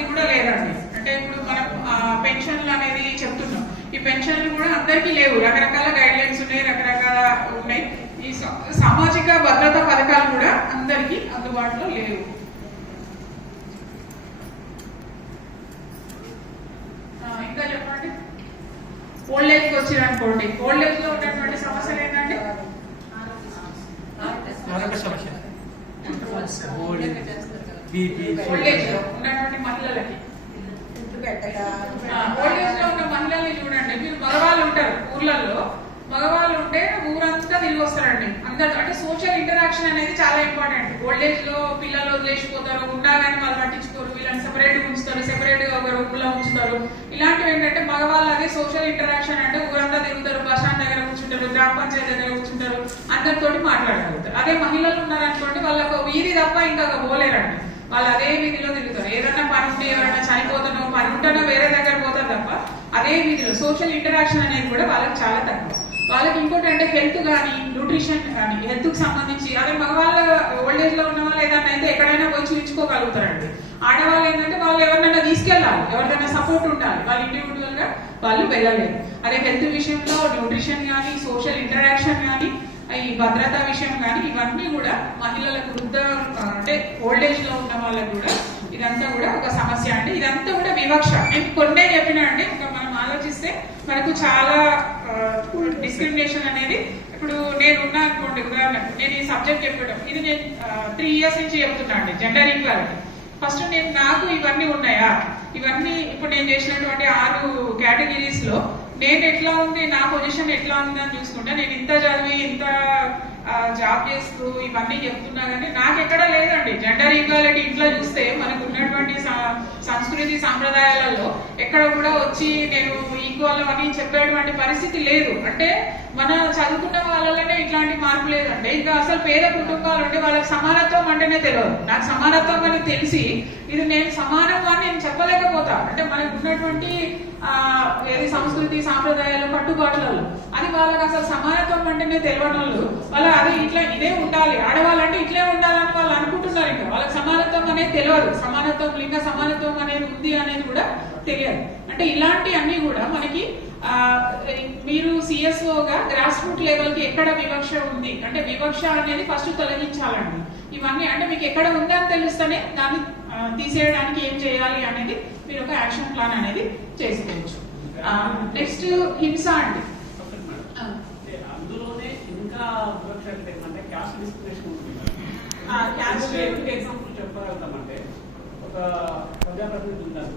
అనేది కూడా లేదండి. అంటే ఇప్పుడు మనం పెన్షన్లు అనేది చెప్తున్నాం, ఈ పెన్షన్లు కూడా అందరికీ లేవు, రకరకాల గైడ్ లైన్స్ ఉన్నాయి, రకరకాల ఉన్నాయి. ఈ సామాజిక భద్రతా పథకాలు కూడా అందరికీ అందుబాటులో లేవు. ఇంకా చెప్పండి, ఓల్డ్ ఏజ్కి వచ్చిరనుకోండి, ఓల్డ్ ఏజ్ లో ఉన్నటువంటి సమస్యలు ఏంటంటే ఓల్డ్ ఏజ్ లో ఉన్నటువంటి మహిళలకి, ఓల్డ్ ఏజ్ లో ఉన్న మహిళల్ని చూడండి, మీరు మగవాళ్ళు ఉంటారు ఊర్లలో, మగవాళ్ళు ఉంటే ఊరంతా తిరిగి వస్తారండి అందరు. అంటే సోషల్ ఇంటరాక్షన్ అనేది చాలా ఇంపార్టెంట్. ఓల్డ్ ఏజ్ లో పిల్లలు వదిలేసిపోతారు, ఉన్నా కానీ వాళ్ళు పట్టించుకోరు, వీళ్ళని సెపరేట్ ఉంచుతారు, సెపరేట్ గా ఒక రూమ్ లో ఉంచుతారు. ఇలాంటివి ఏంటంటే మగవాళ్ళు అదే సోషల్ ఇంటరాక్షన్ అంటే ఊరంతా తిరుగుతారు, బస్ స్టాండ్ దగ్గర కూర్చుంటారు, గ్రామ పంచాయతీ దగ్గర కూర్చుంటారు, అందరితోటి మాట్లాడగలుగుతారు. అదే మహిళలు ఉన్నారనుకోండి, వాళ్ళకు వీధి తప్ప ఇంకా పోలేరండి, వాళ్ళు అదే వీధిలో తిరుగుతారు. ఏదైనా పని ఉంటే, ఎవరైనా చనిపోతానో పని ఉంటేనో వేరే దగ్గర పోతారు తప్ప అదే వీధిలో సోషల్ ఇంటరాక్షన్ అనేది కూడా వాళ్ళకి చాలా తక్కువ. వాళ్ళకి ఇంకోటి అంటే హెల్త్ కానీ, న్యూట్రిషన్ కానీ, హెల్త్ కి సంబంధించి అదే మగవాళ్ళ ఓల్డ్ ఏజ్ లో ఉన్న వాళ్ళు ఏదైనా అయితే ఎక్కడైనా పోయి చూపించుకోగలుగుతారండి. ఆడవాళ్ళు ఏంటంటే వాళ్ళు ఎవరినైనా తీసుకెళ్ళాలి, ఎవరికైనా సపోర్ట్ ఉండాలి, వాళ్ళు ఇండివిజువల్ గా వాళ్ళు వెళ్ళలేరు. అదే హెల్త్ విషయంలో న్యూట్రిషన్ కానీ, సోషల్ ఇంటరాక్షన్ కానీ, ఈ భద్రతా విషయం కానీ, ఇవన్నీ కూడా మహిళలకు వృద్ధ అంటే ఓల్డ్ ఏజ్ లో ఉన్న వాళ్ళకు కూడా ఇదంతా కూడా ఒక సమస్య అండి. ఇదంతా కూడా వివక్ష. నేను కొన్నే చెప్పినా అండి, ఇంకా మనం ఆలోచిస్తే మనకు చాలా డిస్క్రిమినేషన్ అనేది. ఇప్పుడు నేను ఉన్నా అనుకోండి, ఉదాహరణకు నేను ఈ సబ్జెక్ట్ చెప్పడం, ఇది నేను 3 years నుంచి చెప్తున్నా అండి, జెండర్ ఈక్వాలిటీ. ఫస్ట్ నాకు ఇవన్నీ ఉన్నాయా, ఇవన్నీ ఇప్పుడు నేను చేసినటువంటి 6 కేటగిరీస్ లో నేను ఎట్లా ఉంది, నా పొజిషన్ ఎట్లా ఉంది అని చూసుకుంటే, నేను ఇంత చదివి ఇంత జాబ్ చేస్తూ ఇవన్నీ చెప్తున్నా కానీ నాకు ఎక్కడ లేదండి జెండర్ ఈక్వాలిటీ. ఇంట్లో చూస్తే మనకు ఉన్నటువంటి సంస్కృతి సాంప్రదాయాలలో ఎక్కడ కూడా వచ్చి నేను ఈక్వల్ అని చెప్పేటువంటి పరిస్థితి లేదు. అంటే మన చదువుకున్న వాళ్ళలోనే ఇట్లాంటి మార్పు లేదండి. ఇంకా అసలు పేద కుటుంబాలు ఉంటే వాళ్ళకి సమానత్వం అంటేనే తెలియదు. నాకు సమానత్వం అని తెలిసి ఇది నేను సమానం అని నేను చెప్పలేకపోతా. అంటే మనకు ఉన్నటువంటి ఏది సంస్కృతి సాంప్రదాయాలు కట్టుబాట్లలో అది వాళ్ళకి అసలు సమానత్వం అంటేనే తెలియని వాళ్ళు అది ఇట్లా ఇదే ఉండాలి, ఆడవాళ్ళంటే ఇట్లే ఉండాలని వాళ్ళు అనుకుంటున్నారు. ఇంకా వాళ్ళకి సమానత్వం అనేది తెలియదు, సమానత్వం లింగ సమానత్వం అనేది ఉంది అనేది కూడా తెలియదు. అంటే ఇలాంటి అన్ని కూడా మనకి మీరు సిఎస్ఓగా గ్రాస్ రూట్ లెవెల్ కి ఎక్కడ వివక్ష ఉంది అంటే వివక్ష అనేది ఫస్ట్ తొలగించాలండి. ఇవన్నీ అంటే మీకు ఎక్కడ ఉందని తెలుస్తేనే దాన్ని తీసేయడానికి ఏం చేయాలి అనేది మీరు ఒక యాక్షన్ ప్లాన్ అనేది చేసుకోవచ్చు. నెక్స్ట్ హింస అండి. ఎగ్జాంపుల్ చెప్పగలుగుతామంటే, ఒక ప్రజాప్రతినిధి ఉంటారు,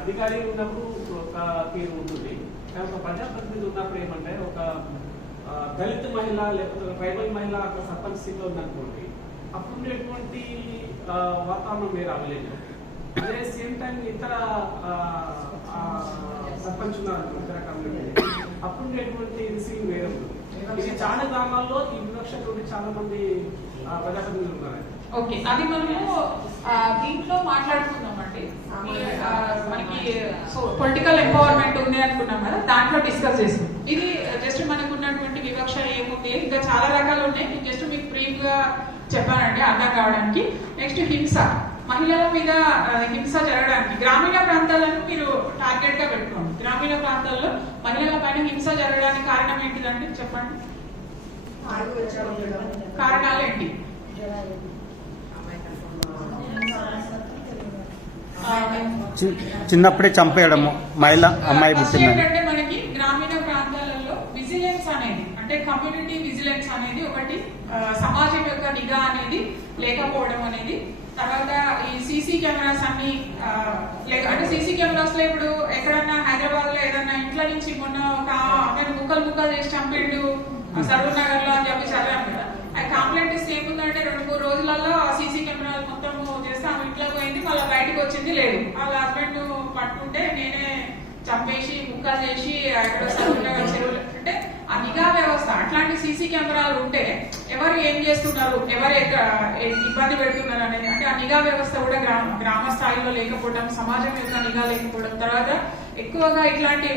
అధికారి ఉన్నప్పుడు ఒక తీరు ఉంటుంది, కానీ ఒక ప్రజాప్రతినిధి ఉన్నప్పుడు ఏమంటే ఒక దళిత మహిళ లేకపోతే ఒక ట్రైబల్ మహిళ అక్కడ సర్పంచ్ స్థితిలో ఉందనుకోండి, అప్పుడు ఉండేటువంటి వాతావరణం వేరే అవలేదు. అదే సేమ్ టైం ఇతర సర్పంచ్ ఉన్నారు ఇతర కమ్యూనిటీ, అప్పుడు ఉండేటువంటి రిసీవింగ్ వేరే ఉంటుంది. ఇది చాలా గ్రామాల్లో ఈ వివక్షతో చాలా మంది ప్రజాప్రతినిధులు ఉన్నారు. ఓకే, అది మనము దీంట్లో మాట్లాడుకున్నామండి. మనకి పొలిటికల్ ఎంపవర్మెంట్ ఉంది అనుకున్నాం కదా, దాంట్లో డిస్కస్ చేసాం. ఇది జస్ట్ మనకు ఉన్నటువంటి వివక్ష ఏముంది, ఇంకా చాలా రకాలు ఉన్నాయి. నేను జస్ట్ మీకు బ్రీఫ్ గా చెప్పానండి అర్థం కావడానికి. నెక్స్ట్ హింస, మహిళల మీద హింస జరగడానికి గ్రామీణ ప్రాంతాలను మీరు టార్గెట్ గా పెట్టుకోండి. గ్రామీణ ప్రాంతాల్లో మహిళల పైన హింస జరగడానికి కారణం ఏంటిదంటే చెప్పండి, కారణాలు ఏంటి? చిన్నప్పుడే చంపేయడము, మహిళ అమ్మాయి పుట్టిందంటే మనకి గ్రామీణ ప్రాంతాలలో విజిలెన్స్ అనేది అంటే కమ్యూనిటీ విజిలెన్స్ అనేది ఒకటి, సమాజం యొక్క నిఘా అనేది లేకపోవడం అనేది. తర్వాత ఈ సీసీ కెమెరాస్ అన్ని అంటే సీసీ కెమెరాస్ లో ఇప్పుడు ఎక్కడన్నా హైదరాబాద్ లో ఏదన్నా ఇంట్లో నుంచి మొన్న ఒక నేను ముక్కలు చేసి చంపిండు సరూర్ నగర్ లో అని చెప్పి చదివాను కదా. ఆ కంప్లైంట్ ఇస్తే ఏముందంటే 2-3 రోజులలో ఆ సీసీ కెమెరాలు మొత్తం చేస్తే ఆమె ఇంట్లో పోయింది, మళ్ళీ బయటకు వచ్చింది లేదు. వాళ్ళ హస్బెండ్ పట్టుకుంటే నేనే చంపేసి ముక్కలు చేసి అక్కడ సరూర్ నగర్ చెరువులు. అంటే ఆ నిఘా వ్యవస్థ అట్లాంటి సీసీ కెమెరాలు ఉంటే ఎవరు ఏం చేస్తున్నారు, ఎవరు ఇబ్బంది పెడుతున్నారు అనేది అంటే ఆ నిఘా వ్యవస్థ కూడా గ్రామ స్థాయిలో లేకపోవడం, సమాజం యొక్క నిఘా లేకపోవడం. తర్వాత ఎక్కువగా ఇట్లాంటి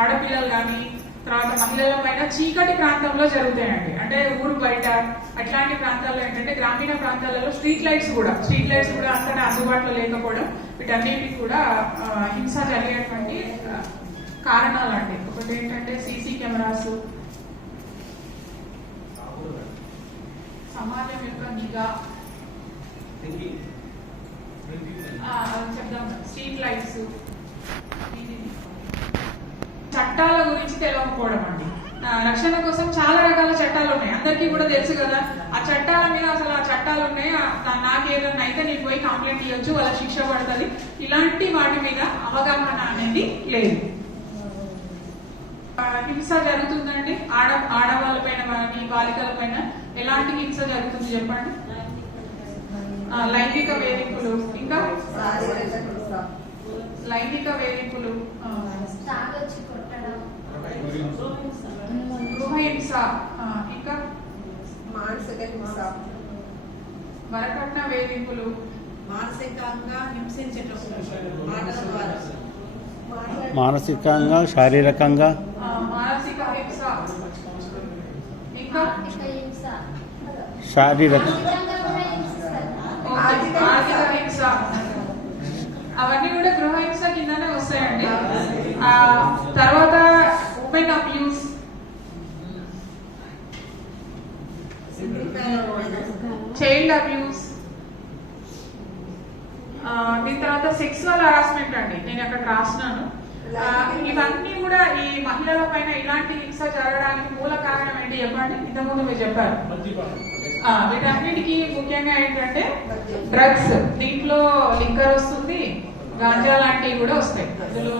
ఆడపిల్లలు కానీ తర్వాత మహిళల పైన చీకటి ప్రాంతంలో జరుగుతాయండి. అంటే ఊరు బయట అట్లాంటి ప్రాంతాల్లో ఏంటంటే గ్రామీణ ప్రాంతాలలో స్ట్రీట్ లైట్స్ కూడా అంతటా అందుబాటులో లేకపోవడం వీటన్నిటికి కూడా హింస జరిగేటువంటి కారణాలు అండి. ఒకటి ఏంటంటే సీసీ కెమెరాస్, సమాజం యొక్క నిఘా, చెప్దాం స్ట్రీట్ లైట్స్, చట్టాల గురించి తెలియకపోవడం అండి. రక్షణ కోసం చాలా రకాల చట్టాలు ఉన్నాయి, అందరికీ కూడా తెలుసు కదా. ఆ చట్టాల మీద అసలు ఆ చట్టాలు ఉన్నాయి, నాకేదన్నా అయితే నేను పోయి కంప్లైంట్ ఇవ్వచ్చు, వాళ్ళ శిక్ష పడుతుంది, ఇలాంటి వాటి మీద అవగాహన అనేది లేదు. హింస జరుగుతుందండి ఆడవాళ్ళ పైన కానీ బాలికల పైన ఎలాంటి హింస జరుగుతుంది చెప్పండి? లైంగిక వేధింపులు, ఇంకా లైంగిక వేధింపులు, గృహ హింస, ఇంకా మానసిక హింస, వరకట్న వేధింపులు, మానసికంగా హింసించటం మాటల ద్వారా, మానసికంగా శారీరకంగా మానసిక హింస, ఇంకా శారీరక ఆర్థిక హింస, అవన్నీ కూడా గృహ హింస కిందనే వస్తాయండి. తర్వాత ఉమెన్ అబ్యూస్, చైల్డ్ అబ్యూస్, దీని తర్వాత సెక్సువల్ హరాస్మెంట్ అండి, నేను అక్కడ రాసినాను. ఇవన్నీ కూడా ఈ మహిళల పైన ఇలాంటి హింస జరగడానికి మూల కారణం ఏంటి చెప్పండి? ఇంతకుముందు మీరు చెప్పారు. వీటన్నిటికీ ముఖ్యంగా ఏంటంటే డ్రగ్స్, దీంట్లో లిక్కర్ వస్తుంది, గాంజా లాంటివి కూడా వస్తాయి. అందులో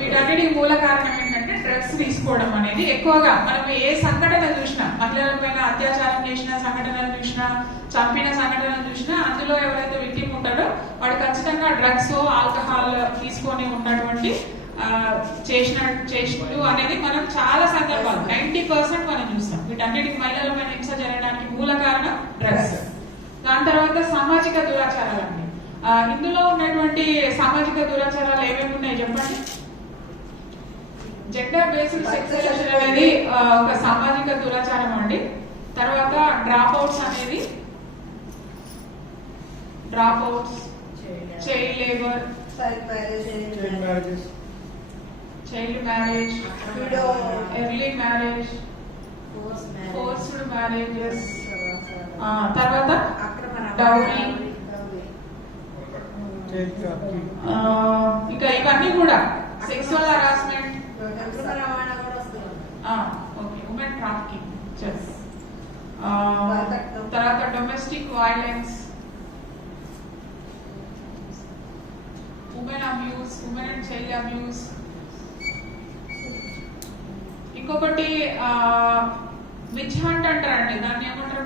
వీటన్నిటికి మూల కారణం ఏంటంటే డ్రగ్స్ తీసుకోవడం అనేది. ఎక్కువగా మనం ఏ సంఘటన చూసినా, మహిళల పైన అత్యాచారం చేసిన సంఘటనలు చూసినా, చంపిన సంఘటనలు చూసినా, అందులో ఎవరైతే విక్టిమ్ ఉంటాడో వాడు ఖచ్చితంగా డ్రగ్స్ ఆల్కహాల్ తీసుకొని ఉన్నటువంటి చేసినట్టు అనేది మనం చాలా సందర్భాలు 90% మనం చూస్తాం. వీటన్నిటికి మహిళల పైన హింస జరగడానికి మూల కారణం డ్రగ్స్. దాని తర్వాత సామాజిక దురాచారాలు అండి. ఇందులో ఉన్నటువంటి సామాజిక దురాచారాలు ఏమేమి ఉన్నాయి చెప్పండి? జెండర్ బేస్డ్ సెక్సువల్ అనేది ఒక సామాజిక దురాచారం అండి. తర్వాత డ్రాప్ అవుట్స్ అనేది, child labour, child marriage, early marriage, forced marriages, తర్వాత డౌరీ, ఇంకా ఇవన్నీ కూడా సెక్సువల్ హరాస్మెంట్, ఉమెన్ ట్రాఫికింగ్, తర్వాత domestic violence, women abuse, women and child abuse. ఇంకొకటి విచ్ హంట్ అంటారండి, దాన్ని ఏమంటారు?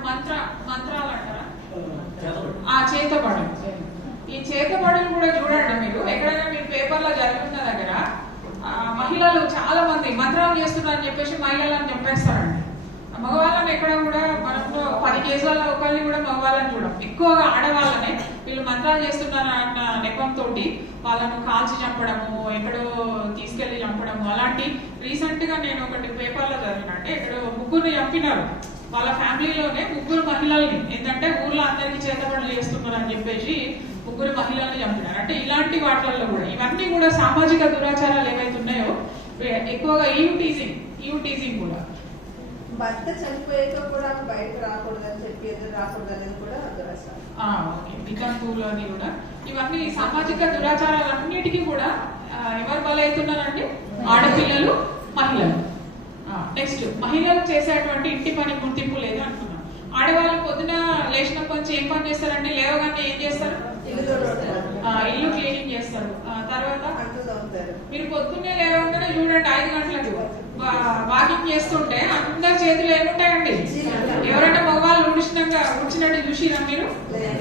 మంత్రాలు అంటారా? చేతబడులు. ఈ చేతబడులు కూడా చూడండి, మీరు ఎక్కడైనా మీరు పేపర్లో జరుగుతున్న దగ్గర మహిళలు చాలా మంది మంత్రాలు చేస్తున్నారని చెప్పేసి మహిళలను చంపేస్తారండి. మగవాళ్ళని ఎక్కడ కూడా మనం 10 కేసులలో ఒకరిని కూడా మగవాళ్ళని చూడం, ఎక్కువగా ఆడవాళ్ళనే వీళ్ళు మంత్రాలు చేస్తున్నారు అన్న నెపంతో వాళ్ళను కాల్చి చంపడము, ఎక్కడో తీసుకెళ్లి చంపడము. అలాంటి రీసెంట్ గా నేను ఒకటి పేపర్లో చదివిన, అంటే ఎక్కడో 3 చంపినారు వాళ్ళ ఫ్యామిలీలోనే, 3 మహిళల్ని. ఏంటంటే ఊర్లో అందరికి చేతబడులు చేస్తున్నారు అని చెప్పేసి 3 మహిళల్ని చంపినారు. అంటే ఇలాంటి వాటిల్లో కూడా ఇవన్నీ కూడా సామాజిక దురాచారాలు ఏవైతే ఉన్నాయో, ఎక్కువగా ఈవ్ టీజింగ్ కూడా. భర్త చనిపోయాక కూడా బయటకు రాకూడదని చెప్పి రాకూడదనేది కూడా దురాచారం. వితంతువులు అది కూడా. ఇవన్నీ సామాజిక దురాచారాలన్నిటికీ కూడా ఎవరు బలవుతున్నారంటే ఆడపిల్లలు, మహిళలు. నెక్స్ట్, మహిళలు చేసేటువంటి ఇంటి పని గుర్తింపు లేదు అంటున్నాం. ఆడవాళ్ళు పొద్దున లేచినప్పటి నుంచి ఏం పని చేస్తారంటే, లేవగానే ఏం చేస్తారు? ఇల్లు క్లీనింగ్ చేస్తారు. తర్వాత మీరు పొద్దున్నే లేవగానే చూడండి 5 గంటలకు వాకింగ్ చేస్తుంటే అందరి చేతులు ఏముంటాయండి? ఎవరైనా మగవాళ్ళు ఉడిచినట్టు చూసిరా మీరు?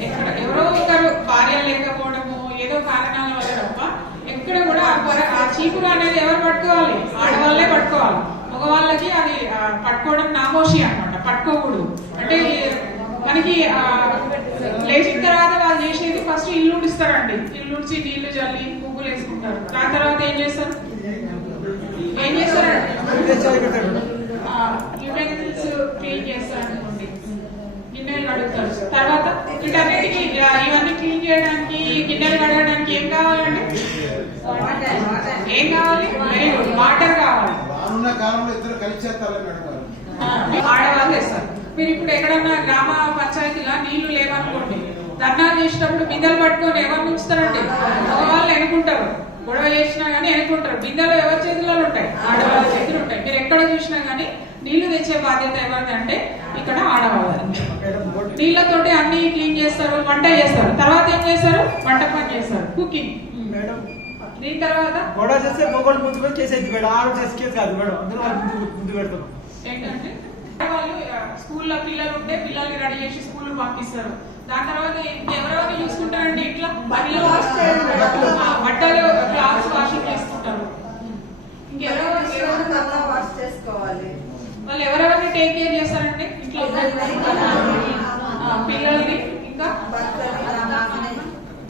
ఎక్కడ ఎవరో ఒకరు భార్య లేకపోవడము, ఏదో కారణాల వల్ల తప్ప ఎక్కడ కూడా ఆ చీపురు అనేది ఎవరు పట్టుకోవాలి? ఆడవాళ్ళే పట్టుకోవాలి. మగవాళ్ళకి అది పట్టుకోవడం నామోషి అన్నమాట, పట్టుకోకూడదు. అంటే మనకి లేచిన తర్వాత వాళ్ళు చేసేది ఫస్ట్ ఇల్లు ఉడిస్తారండి. ఇల్లు ఉడిచి నీళ్లు చల్లి ముగ్గులు వేసుకుంటారు. దాని తర్వాత ఏం చేస్తారు? ఏం చేస్తారండి? యూటెన్సిల్స్ క్లీన్ చేస్తారు అనుకోండి, గిన్నెలు కడుగుతారు. తర్వాత వీటన్నిటికీ ఇవన్నీ క్లీన్ చేయడానికి, గిన్నెలు కడగడానికి ఏం కావాలండి? ఏం కావాలి? వెరీ గుడ్, వాటర్ కావాలి. రానున్న కాలంలో ఇద్దరు కలిసి చేస్తారని మేడం గారు. ఆడవాళ్ళు వేస్తారు. మీరు ఇప్పుడు ఎక్కడన్నా గ్రామ పంచాయతీలా నీళ్లు లేవనుకోండి, ధర్నాలు చేసినప్పుడు బిందెలు పట్టుకొని ఎవరు ఉంచుతారండి? మగవాళ్ళు ఎన్నుకుంటారు. గొడవ చేసినా గానీ ఎన్నుకుంటారు. బిందెలు ఎవరి చేతుల్లో ఉంటాయి? ఆడవాళ్ళ చేతులు ఉంటాయి. మీరు ఎక్కడ చూసినా గానీ నీళ్లు తెచ్చే బాధ్యత ఎవరిది అంటే ఇక్కడ ఆడవాళ్ళది. నీళ్లతోటి అన్ని క్లీన్ చేస్తారు, వంట చేస్తారు. తర్వాత ఏం చేస్తారు? వంట పని చేస్తారు, కుకింగ్. దీని తర్వాత గొడవ చేస్తే మొగోళ్ళు ముందు కూడా కేసు అయింది మేడం. ఆరు చేసి కేసు కాదు మేడం, అందులో వాళ్ళు ముందు పెడతాం. ఏంటంటే వాళ్ళు స్కూల్లో పిల్లలు ఉంటే పిల్లల్ని రెడీ చేసి స్కూల్ పంపిస్తారు. దాని తర్వాత ఎవరెవరు చూసుకుంటారండి? ఇట్లా బట్టలు క్లాత్స్ వాషింగ్ చేసుకుంటారు. ఇంకెవరెవరు వాష్ చేసుకోవాలి? వాళ్ళు ఎవరెవరిని టేక్ కేర్ చేస్తారండి ఇంట్లో? పిల్లల్ని, ఇంకా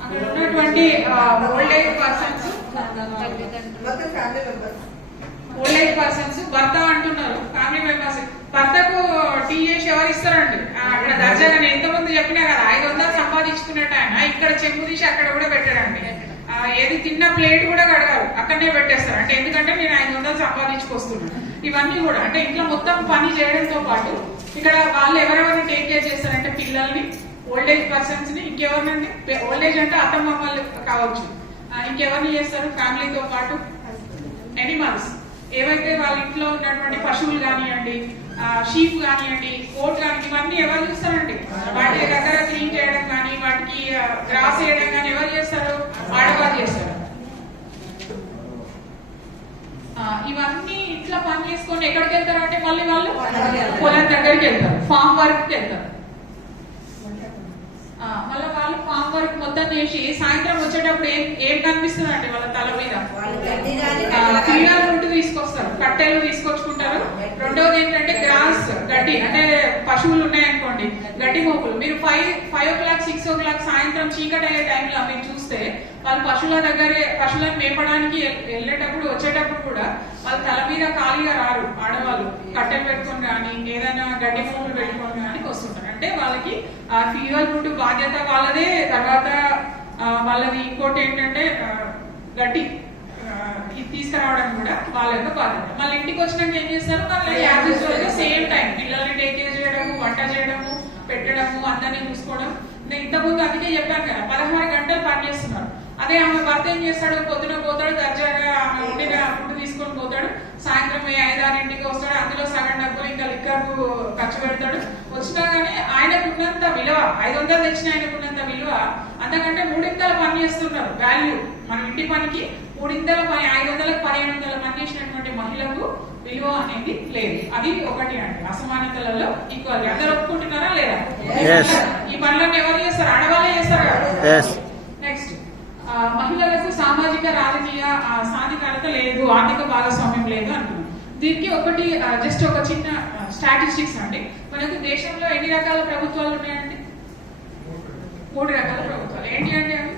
అక్కడ ఉన్నటువంటి old age persons, old age persons, భర్త అంటున్నారు, ఫ్యామిలీ మెంబర్స్. భర్తకు టీ చేసి ఎవరు ఇస్తారండి? అక్కడ దర్జాగా నేను ఎంతమంది చెప్పినా కదా, 500 సంపాదించుకున్నట్టు ఆయన ఇక్కడ చెంబు తీసి అక్కడ కూడా పెట్టాడండి. ఏది తిన్న ప్లేట్ కూడా కడగారు, అక్కడనే పెట్టేస్తారు. అంటే ఎందుకంటే నేను 500 సంపాదించుకొస్తున్నాను. ఇవన్నీ కూడా అంటే ఇంట్లో మొత్తం పని చేయడంతో పాటు ఇక్కడ వాళ్ళు ఎవరెవరిని టేక్ కేర్ చేస్తారంటే పిల్లల్ని, ఓల్డ్ ఏజ్ పర్సన్స్ ని, ఇంకెవరినండి? ఓల్డ్ ఏజ్ అంటే అత్తమ్మమ్మలు కావచ్చు, ఇంకెవరిని చేస్తారు? ఫ్యామిలీతో పాటు ఎనిమల్స్, ఏవైతే వాళ్ళ ఇంట్లో ఉన్నటువంటి పశువులు కానివ్వండి, షీప్ కానివ్వండి, కోట్ కానీ, ఇవన్నీ ఎవరు చూస్తారండి? వాటి దగ్గర క్లీన్ చేయడం కానీ, వాటికి గ్రాస్ వేయడం కానీ ఎవరు చేస్తారు? ఆడవాళ్ళు చేస్తారు. ఇవన్నీ ఇట్లా పని చేసుకొని ఎక్కడికి వెళ్తారు అంటే మళ్ళీ వాళ్ళు పొలం దగ్గరికి వెళ్తారు, ఫామ్ వర్క్ వెళ్తారు. మళ్ళీ వాళ్ళు ఫామ్ వర్క్ మొత్తం చేసి సాయంత్రం వచ్చేటప్పుడు ఏం కనిపిస్తుంది అంటే వాళ్ళ తల మీద ఫీడర్ రూట్ తీసుకొస్తారు, కట్టెలు తీసుకొచ్చుకుంటారు. రెండోది ఏంటంటే గ్రాస్, గడ్డి, అంటే పశువులు ఉన్నాయనుకోండి, గడ్డి మోపులు. మీరు 5 o'clock 6 o'clock సాయంత్రం చీకటి అయ్యే టైంలో మీరు చూస్తే వాళ్ళు పశువులను మేపడానికి వెళ్ళేటప్పుడు వచ్చేటప్పుడు కూడా వాళ్ళ తల మీద ఖాళీగా రారు. ఆడవాళ్ళు కట్టెలు పెట్టుకొని కానీ ఏదైనా గడ్డి మోపులు పెట్టుకొని కానీ వస్తుంటారు. అంటే వాళ్ళకి ఆ ఫీవర్ రూట్ బాధ్యత వాళ్ళదే. తర్వాత వాళ్ళది ఇంకోటి ఏంటంటే గడ్డి ఇది తీసుకురావడం కూడా వాళ్ళ యొక్క బాధ్యత. మళ్ళీ ఇంటికి వచ్చినాక ఏం చేస్తారు? మళ్ళీ యాజ్ సేమ్ టైం పిల్లల్ని టేక్ కేర్ చేయడము, వంట చేయడము, పెట్టడము, అందరినీ చూసుకోవడం. నేను ఇంతకుముందు అందుకే చెప్పాను కదా, 16 గంటలు పని చేస్తున్నారు. అదే ఆమె భర్త ఏం చేస్తాడు? పొద్దున పోతాడు, దర్జాగా ఆమె ఉండిన ఫుడ్ తీసుకొని పోతాడు, సాయంత్రం 5-6 వస్తాడు. అందులో సగం డబ్బులు ఇంకా లిక్కర్కు ఖర్చు పెడతాడు. వచ్చినా గానీ ఆయనకున్నంత విలువ, 500 తెచ్చిన ఆయనకున్నంత విలువ అంతకంటే 3 పని చేస్తున్నారు. వాల్యూ మన ఇంటి పనికి 3 పని, 500కు 1700 పని చేసినటువంటి మహిళకు విలువ అనేది లేదు. అది ఒకటి అండి, అసమానతలలో ఈక్వల్. అందరూ ఒప్పుకుంటున్నారా లేదా? ఈ పనులన్నీ ఎవరు చేస్తారు? ఆడవాళ్ళే చేస్తారు కదా. నెక్స్ట్, మహిళలకు సామాజిక రాజకీయ సాధికారత లేదు, ఆర్థిక భాగస్వామ్యం లేదు అంటున్నాం. దీనికి ఒకటి జస్ట్ ఒక చిన్న స్టాటిస్టిక్స్ అండి. మనకు దేశంలో ఎన్ని రకాల ప్రభుత్వాలు ఉన్నాయండి? 3 రకాల ప్రభుత్వాలు. ఏంటి అంటే అవి?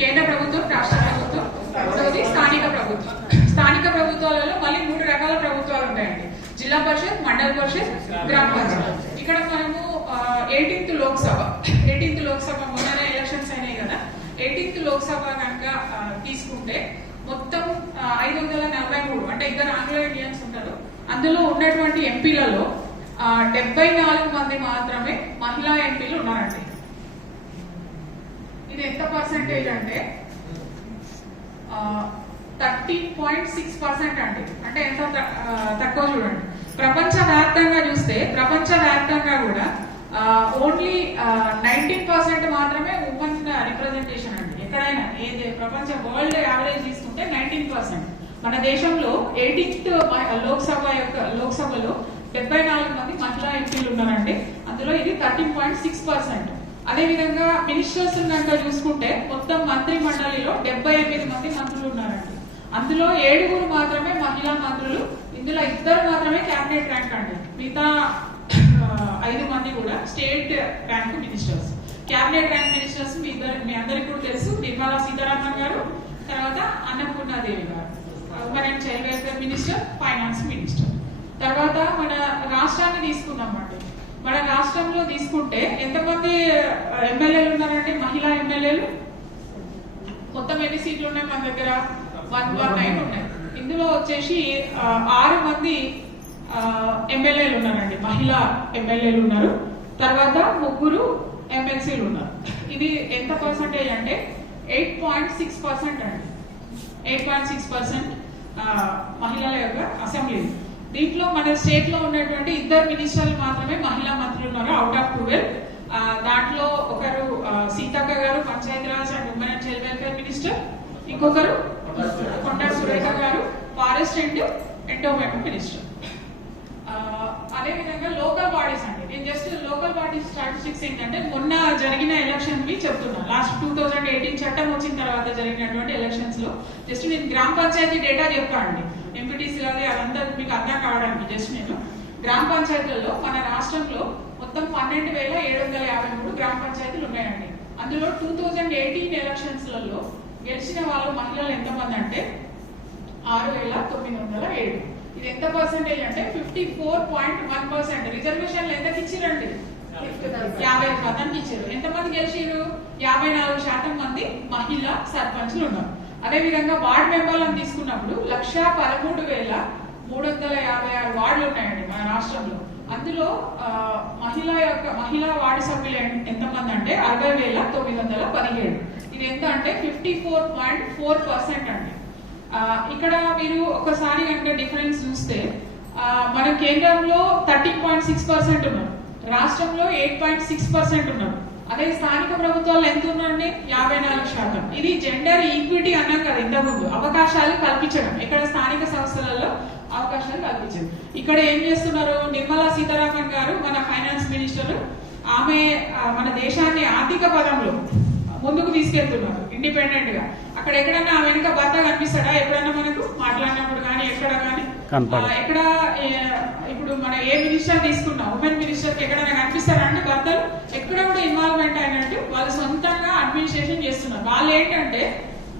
కేంద్ర ప్రభుత్వం, రాష్ట్ర ప్రభుత్వం, రెండవది స్థానిక ప్రభుత్వం. స్థానిక ప్రభుత్వాలలో మళ్ళీ 3 రకాల ప్రభుత్వాలు ఉంటాయండి. జిల్లా పరిషత్, మండల పరిషత్, గ్రామ పంచాయత్. ఇక్కడ మనము 18th లోక్సభ మొన్ననే ఎలక్షన్స్ అయినాయి కదా, 18th లోక్సభ కనుక తీసుకుంటే మొత్తం 543, అంటే ఇద్దరు ఆంగ్లో ఇండియన్స్ ఉంటారు. అందులో ఉన్నటువంటి ఎంపీలలో 74 మంది మాత్రమే మహిళా ఎంపీలు ఉన్నారండి. ఇది ఎంత పర్సెంటేజ్ అంటే 13.6% అండి. అంటే ఎంత తక్కువ చూడండి. ప్రపంచవ్యాప్తంగా చూస్తే ప్రపంచవ్యాప్తంగా కూడా ఓన్లీ 19% మాత్రమే ఉమెన్ రిప్రజెంటేషన్ అండి. ఎక్కడైనా ఏది ప్రపంచ వరల్డ్ యావరేజ్ తీసుకుంటే 19%. మన దేశంలో 18th లోక్సభలో 74 మంది మహిళా ఎంపీలు ఉన్నారండి. అందులో ఇది 13.6%. అదే విధంగా మినిస్టర్స్ కనుక చూసుకుంటే మొత్తం మంత్రి మండలిలో 78 మంది మంత్రులు ఉన్నారండి. అందులో 7 మాత్రమే మహిళా మంత్రులు. ఇందులో 2 మాత్రమే క్యాబినెట్ ర్యాంక్ అండి. మిగతా 5 మంది కూడా state rank ministers. Cabinet rank ministers మీ అందరికీ కూడా తెలుసు, నిర్మలా సీతారామన్ గారు, తర్వాత Annapurnadevi garu. Women and child welfare minister, finance minister. తర్వాత మన రాష్ట్రాన్ని తీసుకున్నామండి. మన రాష్ట్రంలో తీసుకుంటే ఎంతమంది ఎమ్మెల్యేలు ఉన్నారంటే మహిళా ఎమ్మెల్యేలు మొత్తం ఎన్ని సీట్లు ఉన్నాయి మన దగ్గర? 119 ఉన్నాయి. ఇందులో వచ్చేసి 6 మంది ఎమ్మెల్యేలు ఉన్నారండి, మహిళా ఎమ్మెల్యేలు ఉన్నారు. తర్వాత 3 ఎమ్మెల్సీలు ఉన్నారు. ఇది ఎంత పర్సంటేజ్ అంటే 8.6% అండి. 8.6% మహిళల యొక్క అసెంబ్లీ. దీంట్లో మన స్టేట్ లో ఉన్నటువంటి 2 మినిస్టర్లు మాత్రమే మహిళా మంత్రులు ఉన్నారు అవుట్ ఆఫ్ 12. దాంట్లో ఒకరు సీతక్క గారు Panchayati Raj and women and child welfare minister, ఇంకొకరు కొండా సురేఖ గారు ఫారెస్ట్ అండ్ ఎండోమెంట్ మినిస్టర్. అదే విధంగా లోకల్ బాడీస్ అండి. నేను జస్ట్ లోకల్ బాడీస్ స్టాటిస్టిక్స్ ఏంటంటే మొన్న జరిగిన ఎలక్షన్ వి చెప్తున్నా. లాస్ట్ 2018 చట్టం వచ్చిన తర్వాత జరిగినటువంటి ఎలక్షన్స్ లో జస్ట్ నేను గ్రామ పంచాయతీ డేటా చెప్తానండి. ఎంపీటీసీ అది అదంతా మీకు అర్థం కావడానికి జస్ట్ నేను గ్రామ పంచాయతీలలో మన రాష్ట్రంలో మొత్తం 12,753 గ్రామ పంచాయతీలు ఉన్నాయండి. అందులో 2018 ఎలక్షన్స్లలో గెలిచిన వాళ్ళు మహిళలు ఎంతమంది అంటే 6,907. ఇది ఎంత పర్సెంటేజ్ అంటే 54.1%. రిజర్వేషన్లు ఎంతకి ఇచ్చిరండి? 50% ఇచ్చారు. ఎంతమంది గెలిచారు? 54% మంది మహిళా సర్పంచ్లు ఉన్నారు. అదే విధంగా వార్డు మెంబర్లను తీసుకున్నప్పుడు 113,356 వార్డులు ఉన్నాయండి మన రాష్ట్రంలో. అందులో మహిళా వార్డు సభ్యులు ఎంతమంది అంటే 60,917. ఇది ఎంత అంటే 54.4% అండి. ఇక్కడ మీరు ఒకసారి కనుక డిఫరెన్స్ చూస్తే మన కేంద్రంలో 13.6% ఉన్నారు, రాష్ట్రంలో 8.6% ఉన్నారు. అదే స్థానిక ప్రభుత్వాలు ఎంత ఉన్నారండి? 54%. ఇది జెండర్ ఈక్విటీ అన్నాం కదా ఇంతకుముందు, అవకాశాలు కల్పించడం. ఇక్కడ స్థానిక సంస్థలలో అవకాశాలు కల్పించడం. ఇక్కడ ఏం చేస్తున్నారు? నిర్మలా సీతారామన్ గారు మన ఫైనాన్స్ మినిస్టర్, ఆమె మన దేశాన్ని ఆర్థిక పదంలో ముందుకు తీసుకెళ్తున్నారు ఇండిపెండెంట్ గా. అక్కడ ఎక్కడన్నా వెనుక భర్త కనిపిస్తాడా? ఎక్కడన్నా మనకు మాట్లాడినప్పుడు కానీ ఎక్కడ కానీ ఎక్కడ ఇప్పుడు మన ఏ మినిస్టర్ తీసుకున్నా ఉమెన్ మినిస్టర్ కి ఎక్కడైనా కనిపిస్తారా అంటే భర్తలు ఎక్కడ కూడా ఇన్వాల్వ్మెంట్ అయినట్టు వాళ్ళు సొంతంగా అడ్మినిస్ట్రేషన్ చేస్తున్నారు. వాళ్ళు ఏంటంటే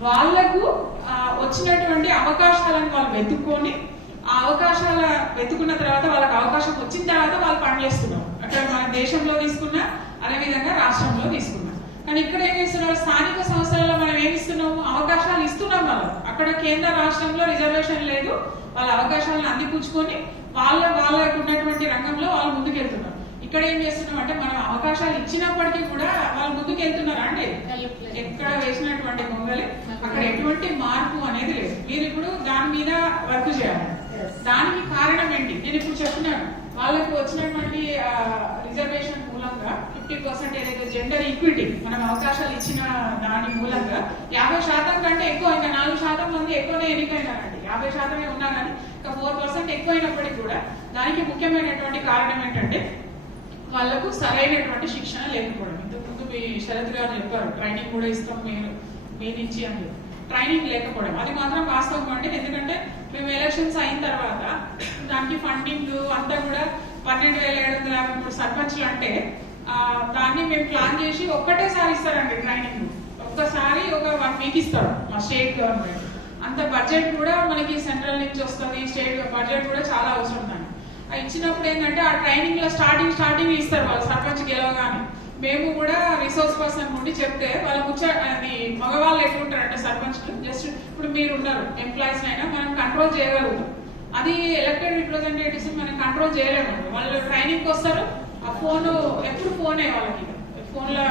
వాళ్లకు వచ్చినటువంటి అవకాశాలను వాళ్ళు వెతుక్కొని ఆ అవకాశాల వెతుకున్న తర్వాత వాళ్ళకి అవకాశం వచ్చిన తర్వాత వాళ్ళు పనిచేస్తున్నారు. అక్కడ మన దేశంలో తీసుకున్నా అదేవిధంగా రాష్ట్రంలో తీసుకున్నా. కానీ ఇక్కడ ఏం చేస్తున్నారు? స్థానిక సంస్థలలో మనం ఏమి ఇస్తున్నాము? అవకాశాలు ఇస్తున్నాం వాళ్ళు. అక్కడ కేంద్ర రాష్ట్రంలో రిజర్వేషన్ లేదు, వాళ్ళ అవకాశాలను అందిపుచ్చుకొని వాళ్ళకు ఉన్నటువంటి రంగంలో వాళ్ళు ముందుకెళ్తున్నారు. ఇక్కడ ఏం చేస్తున్నాం అంటే మనం అవకాశాలు ఇచ్చినప్పటికీ కూడా వాళ్ళు ముందుకెళ్తున్నారా అంటే ఎక్కడ వేసినటువంటి గొంగలి అక్కడ ఎటువంటి మార్పు అనేది లేదు. మీరు ఇప్పుడు దాని మీద వర్క్ చేయాలి. దానికి కారణం ఏంటి? నేను ఇప్పుడు చెప్తున్నాను. వాళ్ళకు వచ్చినటువంటి రిజర్వేషన్ మూలంగా 50% ఏదైతే జెండర్ ఈక్విటీ మనం అవకాశాలు ఇచ్చిన దాని మూలంగా 50% కంటే ఎక్కువ, ఇంకా 4% మంది ఎక్కువనే ఎన్నికైనారండి. 50% ఉన్నా కానీ ఇంకా 4% ఎక్కువైనప్పటికీ కూడా దానికి ముఖ్యమైనటువంటి కారణం ఏంటంటే వాళ్ళకు సరైనటువంటి శిక్షణ లేకపోవడం. ఇంతకుముందు మీ శరత్ గారు చెప్పారు ట్రైనింగ్ కూడా ఇస్తాం మీ నుంచి అని. ట్రైనింగ్ లేకపోవడం అది మాత్రం వాస్తవం అండి. ఎందుకంటే మేము ఎలక్షన్స్ అయిన తర్వాత దానికి ఫండింగ్ అంతా కూడా 12,753 సర్పంచ్లు అంటే దాన్ని మేము ప్లాన్ చేసి ఒక్కటేసారి ఇస్తారండి ట్రైనింగ్. ఒక్కసారి ఒక 1 వీక్ ఇస్తారు మా స్టేట్ గవర్నమెంట్. అంత బడ్జెట్ కూడా మనకి సెంట్రల్ నుంచి వస్తుంది, స్టేట్ బడ్జెట్ కూడా చాలా అవసరం దాన్ని. ఇచ్చినప్పుడు ఏంటంటే ఆ ట్రైనింగ్ లో స్టార్టింగ్ ఇస్తారు వాళ్ళు సర్పంచ్ గెలవగానే. మేము కూడా రిసోర్స్ పర్సన్ నుండి చెప్తే వాళ్ళ అది మగవాళ్ళు ఎట్లుంటారంటే సర్పంచ్లు జస్ట్ ఇప్పుడు మీరు ఉన్నారు ఎంప్లాయీస్ అయినా మనం కంట్రోల్ చేయగలుగుతాం. అది ఎలక్టెడ్ రిప్రజెంటేటివ్స్ మనం కంట్రోల్ చేయలేము. వాళ్ళు ట్రైనింగ్ వస్తారు, ఆ ఫోన్ ఎప్పుడు ఫోనే వాళ్ళకి. ఫోన్ లో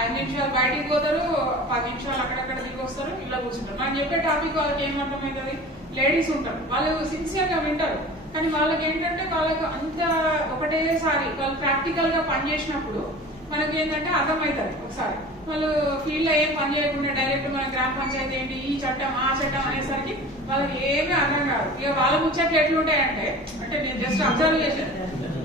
5 నిమిషాలు బయటికి పోతారు, 10 నిమిషాలు అక్కడక్కడ దిగి వస్తారు, ఇలా కూర్చుంటారు. మనం చెప్పే టాపిక్ వాళ్ళకి ఏమర్థమవుతుంది? లేడీస్ ఉంటారు, వాళ్ళు సిన్సియర్ గా వింటారు. కానీ వాళ్ళకి ఏంటంటే వాళ్ళకి అంత ఒకటేసారి వాళ్ళు ప్రాక్టికల్ గా పనిచేసినప్పుడు మనకి ఏంటంటే అర్థమవుతుంది. ఒకసారి వాళ్ళు ఫీల్డ్ లో ఏం పని చేయకుండా డైరెక్ట్ మన గ్రామ పంచాయతీ ఏంటి, ఈ చట్టం ఆ చట్టం అనేసరికి వాళ్ళకి ఏమీ అర్థం కాదు. ఇక వాళ్ళ ముచ్చట్లు ఎట్లుంటాయంటే నేను జస్ట్ అబ్జర్వ్ చేశాను.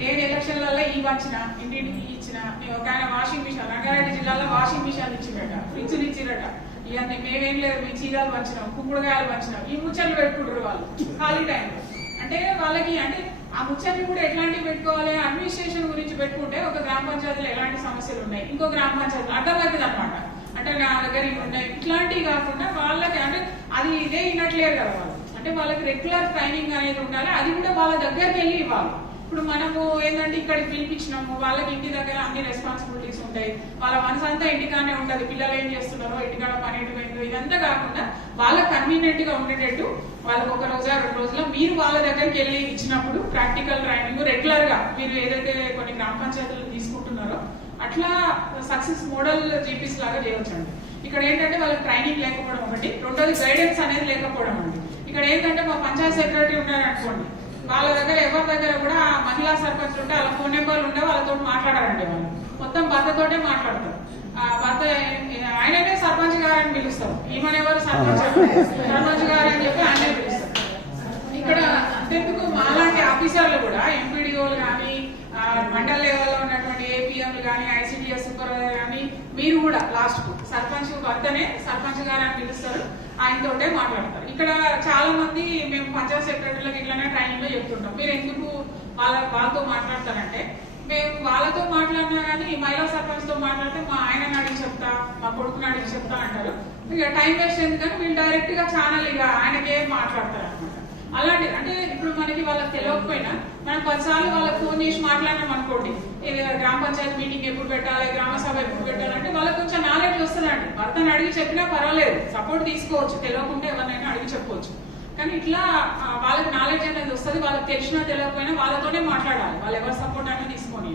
నేను ఎలక్షన్లలో ఈ వచ్చిన ఇంటింటికి ఇచ్చిన, ఒక ఆయన వాషింగ్ మిషన్ రంగారెడ్డి జిల్లాలో వాషింగ్ మిషన్ ఇచ్చిరట, ఫ్రిడ్జ్లు ఇచ్చిరట. ఇవన్నీ మేమేం లేదు, మీ చీరాలు పంచినాం, కుంకుడుకాయలు పంచినాం, ఈ ముచ్చట్లు పెట్టుకుంటారు వాళ్ళు ఖాళీ టైంలో. అంటే వాళ్ళకి అంటే ఆ ముచ్చట్లు కూడా ఎట్లాంటివి పెట్టుకోవాలి, అడ్మినిస్ట్రేషన్ గురించి పెట్టుకుంటే ఒక గ్రామ పంచాయతీలో ఎలాంటి సమస్యలు ఉన్నాయి, ఇంకో గ్రామ పంచాయతీ అర్థమవుతుంది అనమాట. అంటే అంటే నా దగ్గర ఇవి ఉన్నాయి ఇట్లాంటివి కాకుండా వాళ్ళకి అంటే అది ఇదే వినట్లేరు కదా వాళ్ళు, అంటే వాళ్ళకి రెగ్యులర్ ట్రైనింగ్ అనేది ఉండాలి. అది కూడా వాళ్ళ దగ్గరికి వెళ్ళి ఇవ్వాలి. ఇప్పుడు మనము ఏంటంటే ఇక్కడికి పిలిపించినాము, వాళ్ళకి ఇంటి దగ్గర అన్ని రెస్పాన్సిబిలిటీస్ ఉంటాయి, వాళ్ళ మనసు అంతా ఇంటికానే ఉంటది, పిల్లలు ఏం చేస్తున్నారో ఇంటికాడ పని పోయిందో ఇదంతా కాకుండా వాళ్ళకి కన్వీనియంట్ గా ఉండేటట్టు వాళ్ళకి ఒక రోజు 2 రోజుల్లో మీరు వాళ్ళ దగ్గరికి వెళ్ళి ఇచ్చినప్పుడు ప్రాక్టికల్ ట్రైనింగ్ రెగ్యులర్ గా మీరు ఏదైతే కొన్ని గ్రామ పంచాయతీలు తీసుకుంటున్నారో అట్లా సక్సెస్ మోడల్ జీపీస్ లాగా చేయవచ్చండి. ఇక్కడ ఏంటంటే వాళ్ళకి ట్రైనింగ్ లేకపోవడం ఒకటి, రెండోది గైడెన్స్ అనేది లేకపోవడం అండి. ఇక్కడ ఏంటంటే మా పంచాయత్ సెక్రటరీ ఉన్నారనుకోండి, వాళ్ళ దగ్గర ఎవరి దగ్గర కూడా మహిళా సర్పంచ్ ఉంటే వాళ్ళ ఫోన్ నెంబర్లు ఉంటే వాళ్ళతో మాట్లాడారండి. వాళ్ళు మొత్తం భర్తతోటే మాట్లాడతారు. భర్త ఆయననే సర్పంచ్ గారు అని పిలుస్తారు, ఈమెనెవరు సర్పంచ్ గారు అని చెప్పి ఆయనే పిలుస్తారు. ఇక్కడ అంతెందుకు మాలాంటి ఆఫీసర్లు కూడా ఎంపీడీఓలు కానీ మండల లెవెల్లో ఉన్నటువంటి ఏపీఎంలు కానీ ఐసిడిఎస్ సూపర్వైజర్ కానీ మీరు కూడా లాస్ట్ కు సర్పంచ్ భర్తనే సర్పంచ్ గారు అని పిలుస్తారు, ఆయనతోటే మాట్లాడతారు. ఇక్కడ చాలా మంది మేము పంచాయత్ సెక్రటరీలకు ఇట్లానే ట్రైనింగ్ లో చెప్తుంటాం, మీరు ఎందుకు వాళ్ళతో మాట్లాడతారంటే మేము వాళ్ళతో మాట్లాడినా కానీ మహిళా సర్పంచ్ తో మాట్లాడితే మా ఆయనని అడిగి చెప్తా, మా కొడుకుని అడిగి చెప్తా అంటారు. ఇక టైం వేస్ట్ ఎందుకని వీళ్ళు డైరెక్ట్ గా ఛానల్ ఇక ఆయనకే మాట్లాడతారు అనమాట. అలాంటి అంటే ఇప్పుడు మనకి వాళ్ళకి తెలియకపోయినా మనం 10 సార్లు వాళ్ళకి ఫోన్ చేసి మాట్లాడినాం అనుకోండి, గ్రామ పంచాయతీ మీటింగ్ ఎప్పుడు పెట్టాలి, గ్రామ సభ ఎప్పుడు పెట్టాలంటే వాళ్ళకి కొంచెం నాలెడ్జ్ వస్తుందండి. భర్తను అడిగి చెప్పినా పర్వాలేదు, సపోర్ట్ తీసుకోవచ్చు, తెలియకుంటే ఎవరినైనా అడిగి చెప్పవచ్చు. కానీ ఇట్లా వాళ్ళకి నాలెడ్జ్ అనేది వస్తుంది, వాళ్ళకి తెలిసినా తెలియకపోయినా వాళ్ళతోనే మాట్లాడాలి, వాళ్ళు ఎవరి సపోర్ట్ అయినా తీసుకొని.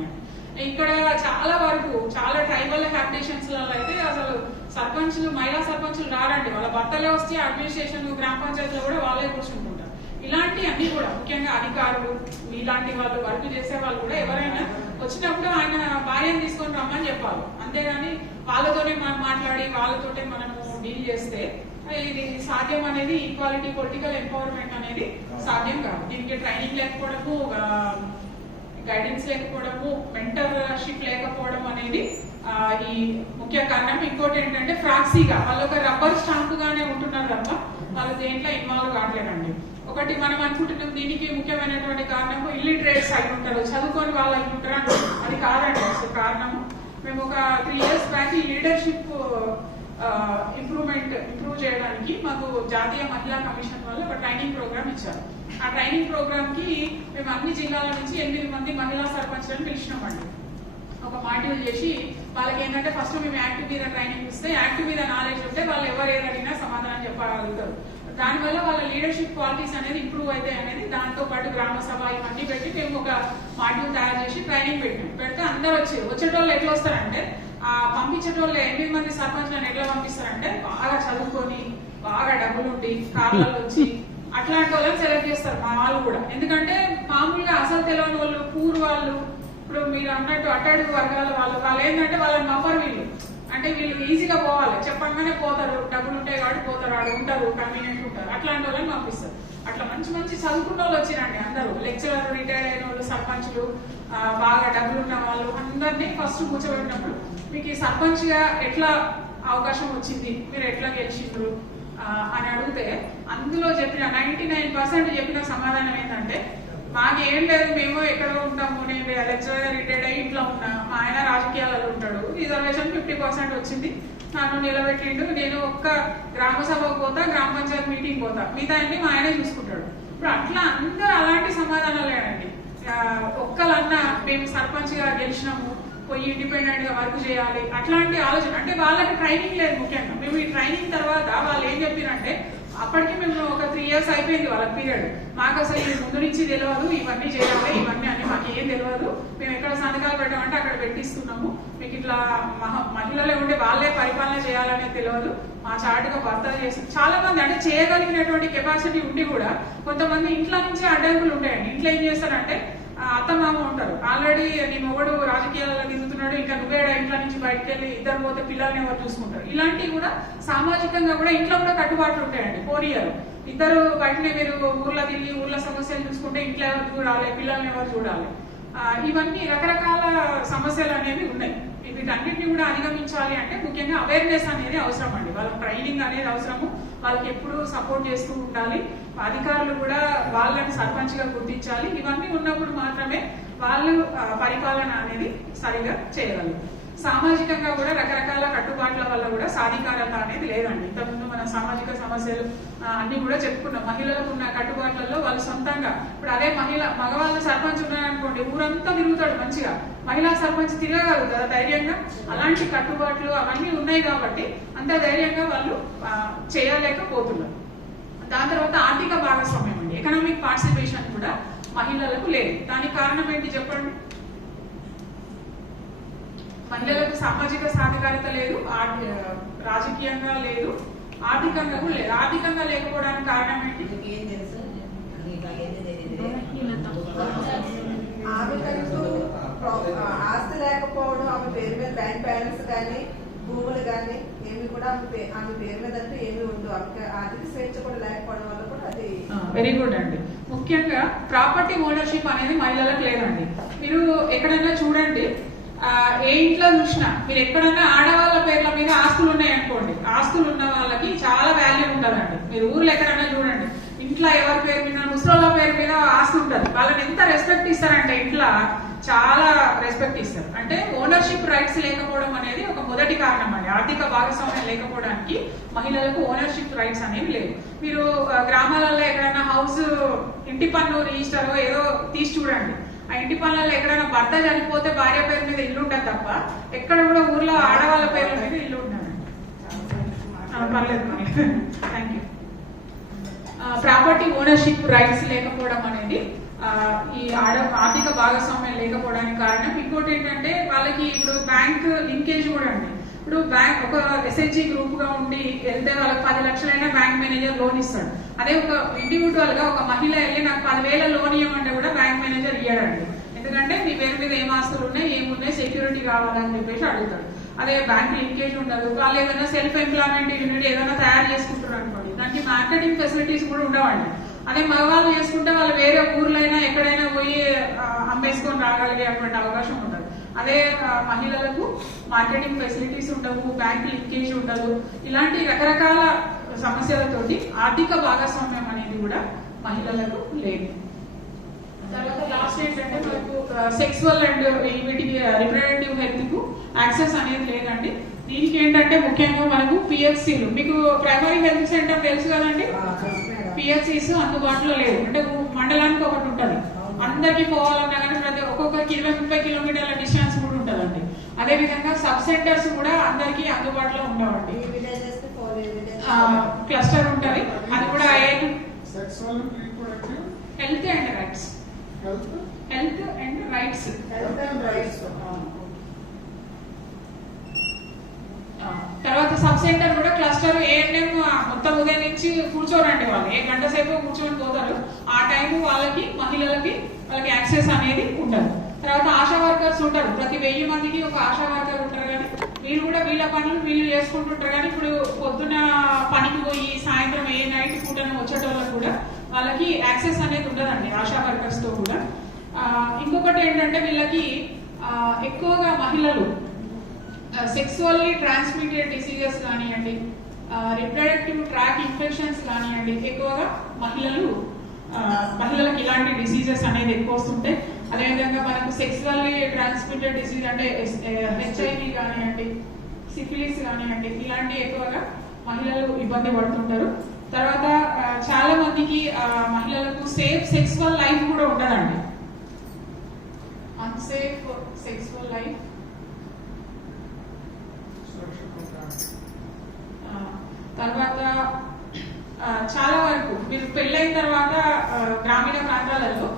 ఇక్కడ చాలా వరకు చాలా ట్రైబల్ హ్యాబిటేషన్స్ లలో అయితే అసలు సర్పంచులు మహిళా సర్పంచులు రారండి, వాళ్ళ భర్తలే వస్తే అడ్మినిస్ట్రేషన్ గ్రామ పంచాయతీలో కూడా వాళ్ళే కూర్చుంటుంటారు. ఇలాంటి అన్ని కూడా ముఖ్యంగా అధికారులు ఇలాంటి వాళ్ళు వర్క్ చేసే వాళ్ళు కూడా ఎవరైనా వచ్చినప్పుడు ఆయన భార్యను తీసుకొని రమ్మని చెప్పాలి, అంతేగాని వాళ్ళతోనే మనం మాట్లాడి వాళ్ళతోటే మనము డీల్ చేస్తే ఇది సాధ్యం అనేది ఈక్వాలిటీ పొలిటికల్ ఎంపవర్మెంట్ అనేది సాధ్యం కాదు. దీనికి ట్రైనింగ్ లేకపోవడము, గైడెన్స్ లేకపోవడము, మెంటర్షిప్ లేకపోవడం అనేది ఈ ముఖ్య కారణం. ఇంకోటి ఏంటంటే ఫ్రాక్సీగా వాళ్ళు ఒక రబ్బర్ స్టాంప్ గానే ఉంటున్నారు తప్ప వాళ్ళు దేంట్లో ఇన్వాల్వ్ కావట్లేదండి. ఒకటి మనం అనుకుంటున్నాం దీనికి ముఖ్యమైనటువంటి కారణము ఇల్లిటరేట్స్ అయి ఉంటారు, చదువుకొని వాళ్ళు అయి ఉంటారు, అది కాదండి అసలు కారణము. మేము ఒక 3 years బ్యాక్ ఈ లీడర్షిప్ ఇంప్రూవ్ చేయడానికి మాకు జాతీయ మహిళా కమిషన్ వాళ్ళు ఒక ట్రైనింగ్ ప్రోగ్రామ్ ఇచ్చారు. ఆ ట్రైనింగ్ ప్రోగ్రామ్ కి మేము అన్ని జిల్లాల నుంచి 8 మంది మహిళా సర్పంచ్లను పిలిచినామండి. ఒక మాడ్యూల్ చేసి వాళ్ళకి ఏంటంటే ఫస్ట్ మేము యాక్టివ్ మీద ట్రైనింగ్ ఇస్తే యాక్టివ్ మీద నాలెడ్జ్ ఉంటే వాళ్ళు ఎవరు ఏదడిగినా సమాధానం చెప్పగలుగుతారు. దానివల్ల వాళ్ళ లీడర్షిప్ క్వాలిటీస్ అనేది ఇంప్రూవ్ అవుతాయి అనేది, దాంతో పాటు గ్రామ సభ ఇవన్నీ పెట్టి మేము ఒక మాడ్యూల్ తయారు చేసి ట్రైనింగ్ పెడితే అందరు వచ్చేటోళ్ళు ఎట్లా వస్తారంటే పంపించేటోళ్ళు 8 మంది సర్పంచ్లను ఎట్లా పంపిస్తారంటే బాగా చదువుకొని బాగా డబ్బులుండి కార్లలో వచ్చి అట్లాంటి వాళ్ళని సెలెక్ట్ చేస్తారు మా వాళ్ళు కూడా. ఎందుకంటే మామూలుగా అసలు తెలియని వాళ్ళు పూర్ వాళ్ళు, ఇప్పుడు మీరు అన్నట్టు అట్టడుగు వర్గాల వాళ్ళు ఏంటంటే వాళ్ళని పంపరు వీళ్ళు, అంటే వీళ్ళు ఈజీగా పోవాలి, చెప్పంగానే పోతారు, డబ్బులు ఉంటాయి కాబట్టి పోతారు, ఆడు ఉంటారు, కన్వీనియంట్ ఉంటారు, అట్లాంటి వాళ్ళని పంపిస్తారు. అట్లా మంచి చదువుకున్న వాళ్ళు వచ్చిరండి అందరూ, లెక్చరర్, రిటైర్డ్ అయిన వాళ్ళు, సర్పంచ్లు, బాగా డబ్బులు ఉన్న వాళ్ళు అందరినీ ఫస్ట్ కూర్చోబెట్టినప్పుడు మీకు ఈ సర్పంచ్ గా ఎట్లా అవకాశం వచ్చింది, మీరు ఎట్లా గెలిచిండ్రు అని అడిగితే అందులో చెప్పిన 99% చెప్పిన సమాధానం ఏంటంటే మాకేం లేదు, మేము ఎక్కడో ఉంటాము, నేను లెక్చరర్ రిటైర్డ్ అయ్యి ఇంట్లో ఉన్నా, మా ఆయన రాజకీయాలలో ఉంటాడు, రిజర్వేషన్ 50% వచ్చింది, నన్ను నిలబెట్టిండు, నేను ఒక్క గ్రామ సభకు పోతా, గ్రామ పంచాయతీ మీటింగ్ పోతా, మిగతా అన్ని మా ఆయనే చూసుకుంటాడు. ఇప్పుడు అట్లా అందరూ అలాంటి సమాధానాలు లేదండి. ఒక్కలన్నా మేము సర్పంచ్ గా గెలిచినాము, పోయి ఇండిపెండెంట్ గా వర్క్ చేయాలి అట్లాంటి ఆలోచన, అంటే వాళ్ళకి ట్రైనింగ్ లేదు. ముఖ్యంగా మేము ఈ ట్రైనింగ్ తర్వాత వాళ్ళు ఏం చెప్పారంటే అప్పటికి మేము ఒక 3 years అయిపోయింది వాళ్ళ పీరియడ్, మాకు అసలు ఇది ముందు నుంచి తెలియదు, ఇవన్నీ చేయాలి, ఇవన్నీ అని మాకు ఏం తెలియదు, మేము ఎక్కడ సంతకాలు పెట్టామంటే అక్కడ పెట్టిస్తున్నాము, మీకు ఇట్లా మహిళలే ఉండే వాళ్ళే పరిపాలన చేయాలనేది తెలియదు, మా చాటుగా భర్తలు చేసి చాలా మంది అంటే చేయగలిగినటువంటి కెపాసిటీ ఉండి కూడా కొంతమంది ఇంట్లో నుంచే అడ్డంకులు ఉంటాయండి. ఇంట్లో ఏం చేస్తారంటే అత్తమామ ఉంటారు, ఆల్రెడీ నీ మొగడు రాజకీయాల్లో దిగుతున్నాడు, ఇంకా నువ్వే ఇంట్లో నుంచి బయటకు వెళ్ళి ఇద్దరు పోతే పిల్లల్ని ఎవరు చూసుకుంటారు. ఇలాంటివి కూడా సామాజికంగా కూడా ఇంట్లో కూడా కట్టుబాట్లు ఉంటాయండి. పోనీయారు ఇద్దరు బయటనే మీరు ఊర్లో తిరిగి ఊర్లో సమస్యలు చూసుకుంటే ఇంట్లో ఎవరు చూడాలి, పిల్లల్ని ఎవరు చూడాలి, ఇవన్నీ రకరకాల సమస్యలు అనేవి ఉన్నాయి. వీటన్నిటిని కూడా అధిగమించాలి అంటే ముఖ్యంగా అవేర్నెస్ అనేది అవసరం అండి, వాళ్ళకి ట్రైనింగ్ అనేది అవసరము, వాళ్ళకి ఎప్పుడు సపోర్ట్ చేస్తూ ఉండాలి, అధికారులు కూడా వాళ్ళని సర్పంచ్ గా గుర్తించాలి. ఇవన్నీ ఉన్నప్పుడు మాత్రమే వాళ్ళు పరిపాలన అనేది సరిగా చేయగలరు. సామాజికంగా కూడా రకరకాల కట్టుబాట్ల వల్ల కూడా సాధికారత అనేది లేదండి. ఇంతకుముందు మన సామాజిక సమస్యలు అన్ని కూడా చెప్పుకున్నాం. మహిళలకు ఉన్న కట్టుబాట్లలో వాళ్ళు సొంతంగా ఇప్పుడు అదే మగవాళ్ళ సర్పంచ్ ఉన్నారనుకోండి, ఊరంతా తిరుగుతాడు మంచిగా, మహిళా సర్పంచ్ తిరగగలరు కదా ధైర్యంగా. అలాంటి కట్టుబాట్లు అవన్నీ ఉన్నాయి కాబట్టి అంత ధైర్యంగా వాళ్ళు చేయలేకపోతున్నారు. దాని తర్వాత ఆర్థిక భాగస్వామ్యం అండి, ఎకనామిక్ పార్టిసిపేషన్ కూడా మహిళలకు లేదు. దానికి కారణం ఏంటి చెప్పండి? మహిళలకు సామాజిక సాధికారత లేదు, రాజకీయంగా లేదు, ఆర్థికంగా కూడా లేదు. ఆర్థికంగా లేకపోవడానికి కారణం ఏంటి? ఆస్తి లేకపోవడం, ఆమె పేరు మీద బ్యాంక్ బ్యాలెన్స్ కానీ భూములు కానీ ఏమి కూడా ఆమె పేరు మీద అంటే ఏమి ఉండవు. ఆమె ఆర్థిక స్వేచ్ఛ కూడా లేకపోవడం వల్ల కూడా అది. వెరీ గుడ్ అండి. ముఖ్యంగా ప్రాపర్టీ ఓనర్షిప్ అనేది మహిళలకు లేదండి. మీరు ఎక్కడైనా చూడండి, ఏ ఇంట్లో చూసినా మీరు ఎక్కడన్నా ఆడవాళ్ళ పేర్ల మీద ఆస్తులు ఉన్నాయనుకోండి, ఆస్తులు ఉన్న వాళ్ళకి చాలా వాల్యూ ఉంటుందండి. మీరు ఊర్లో ఎక్కడన్నా చూడండి, ఇంట్లో ఎవరి పేరు మీద, ముసలోళ్ళ పేరు మీద ఆస్తి ఉంటుంది, వాళ్ళని ఎంత రెస్పెక్ట్ ఇస్తారంటే ఇంట్లో చాలా రెస్పెక్ట్ ఇస్తారు. అంటే ఓనర్షిప్ రైట్స్ లేకపోవడం అనేది ఒక మొదటి కారణం అండి. ఆర్థిక భాగస్వామ్యం లేకపోవడానికి మహిళలకు ఓనర్షిప్ రైట్స్ అనేవి లేవు. మీరు గ్రామాలలో ఎక్కడైనా హౌస్ ఇంటి పన్ను రిజిస్టర్ ఏదో తీసి చూడండి, ఆ ఇంటి పనులలో ఎక్కడైనా భర్త చనిపోతే భార్య పేరు మీద ఇల్లు ఉంటుంది తప్ప ఎక్కడ కూడా ఊర్లో ఆడవాళ్ళ పేర్ల మీద ఇల్లు ఉండదు. పర్లేదు, thank you. Property ownership rights లేకపోవడం అనేది ఈ ఆర్థిక భాగస్వామ్యం లేకపోవడానికి కారణం. ఇంకోటి ఏంటంటే వాళ్ళకి ఇప్పుడు బ్యాంక్ లింకేజ్ కూడా అండి. ఇప్పుడు బ్యాంక్ ఒక ఎస్హెచ్జి గ్రూప్ గా ఉండి వెళ్తే వాళ్ళకి 10 లక్షలైనా బ్యాంక్ మేనేజర్ లోన్ ఇస్తాడు. అదే ఒక ఇండివిజువల్ గా ఒక మహిళ వెళ్ళి నాకు 10,000 లోన్ ఇవ్వమంటే కూడా బ్యాంక్ మేనేజర్ ఇయ్యాడండి. ఎందుకంటే మీ పేరు మీద ఏం ఆస్తులు ఉన్నాయి, ఏమున్నాయి, సెక్యూరిటీ కావాలని చెప్పేసి అడుగుతాడు. అదే బ్యాంక్ లింకేజ్ ఉండదు. వాళ్ళు ఏదైనా సెల్ఫ్ ఎంప్లాయ్మెంట్ యూనిట్ ఏదైనా తయారు చేసుకుంటారు అనుకోండి, దానికి మార్కెటింగ్ ఫెసిలిటీస్ కూడా ఉండవండి. అదే మగవాళ్ళు చేసుకుంటే వాళ్ళు వేరే ఊర్లైనా ఎక్కడైనా పోయి అమ్మేసుకొని రాగలిగే అటువంటి అవకాశం ఉండదు. అదే మహిళలకు మార్కెటింగ్ ఫెసిలిటీస్ ఉండవు, బ్యాంక్ లింకేజ్ ఉండదు. ఇలాంటి రకరకాల సమస్యలతోటి ఆర్థిక భాగస్వామ్యం అనేది కూడా మహిళలకు లేదు. తర్వాత లాస్ట్ ఏంటంటే మనకు సెక్సువల్ అండ్ వీటికి రిప్రొడక్టివ్ హెల్త్ కు యాక్సెస్ అనేది లేదండి. దీనికి ఏంటంటే ముఖ్యంగా మనకు పిహెచ్సిలు, మీకు ప్రైమరీ హెల్త్ సెంటర్ తెలుసు కదండి, పిహెచ్సిస్ అందుబాటులో లేదు. అంటే మండలానికి ఒకటి ఉంటుంది, అందరికి పోవాలన్నా కానీ ప్రతి ఒక్కొక్కరికి 20-30 కిలోమీటర్ల డిస్టెన్స్ కూడా ఉంటుందండి. అదే విధంగా సబ్ సెంటర్స్ కూడా అందరికి అందుబాటులో ఉండవండి. క్లస్టర్ ఉంటుంది, అది కూడా health and rights, health and rights. తర్వాత సబ్ సెంటర్ కూడా క్లస్టర్ ఏఎన్ఎం మొత్తం ఉదయం నుంచి కూర్చోరండి, వాళ్ళు 1 గంట సేపు కూర్చొని పోతారు. ఆ టైం వాళ్ళకి వాళ్ళకి యాక్సెస్ అనేది ఉండదు. తర్వాత ఆశా వర్కర్స్ ఉంటారు, ప్రతి 1000 మందికి ఒక ఆశా వర్కర్ ఉంటారు. కానీ వీళ్ళు కూడా వీళ్ళ పనులు వీళ్ళు చేసుకుంటుంటారు. కానీ ఇప్పుడు పొద్దున పనికి పోయి సాయంత్రం నైట్ పూటన వచ్చేటోళ్ళకి కూడా వాళ్ళకి యాక్సెస్ అనేది ఉండదండి ఆశా వర్కర్స్ తో కూడా. ఇంకొకటి ఏంటంటే వీళ్ళకి ఎక్కువగా మహిళలు సెక్సువల్లీ ట్రాన్స్మిటెడ్ డిసీజెస్ కానివ్వండి, రిప్రొడక్టివ్ ట్రాక్ ఇన్ఫెక్షన్స్ కానివ్వండి, ఎక్కువగా మహిళలకు ఇలాంటి డిసీజెస్ అనేది ఎక్కువ వస్తుంటాయి. అదేవిధంగా మనకు సెక్సువల్లీ ట్రాన్స్మిటెడ్ డిసీజ్ అంటే హెచ్ఐవి కానివ్వండి, సిఫిలిస్ కానివ్వండి, ఇలాంటి ఎక్కువగా మహిళలు ఇబ్బంది పడుతుంటారు. తర్వాత చాలా మందికి మహిళలకు సేఫ్ సెక్సువల్ లైఫ్ కూడా ఉండదండి, అన్సేఫ్ సెక్సువల్ లైఫ్. తర్వాత చాలా వరకు మీరు పెళ్ళైన తర్వాత గ్రామీణ ప్రాంతాలలో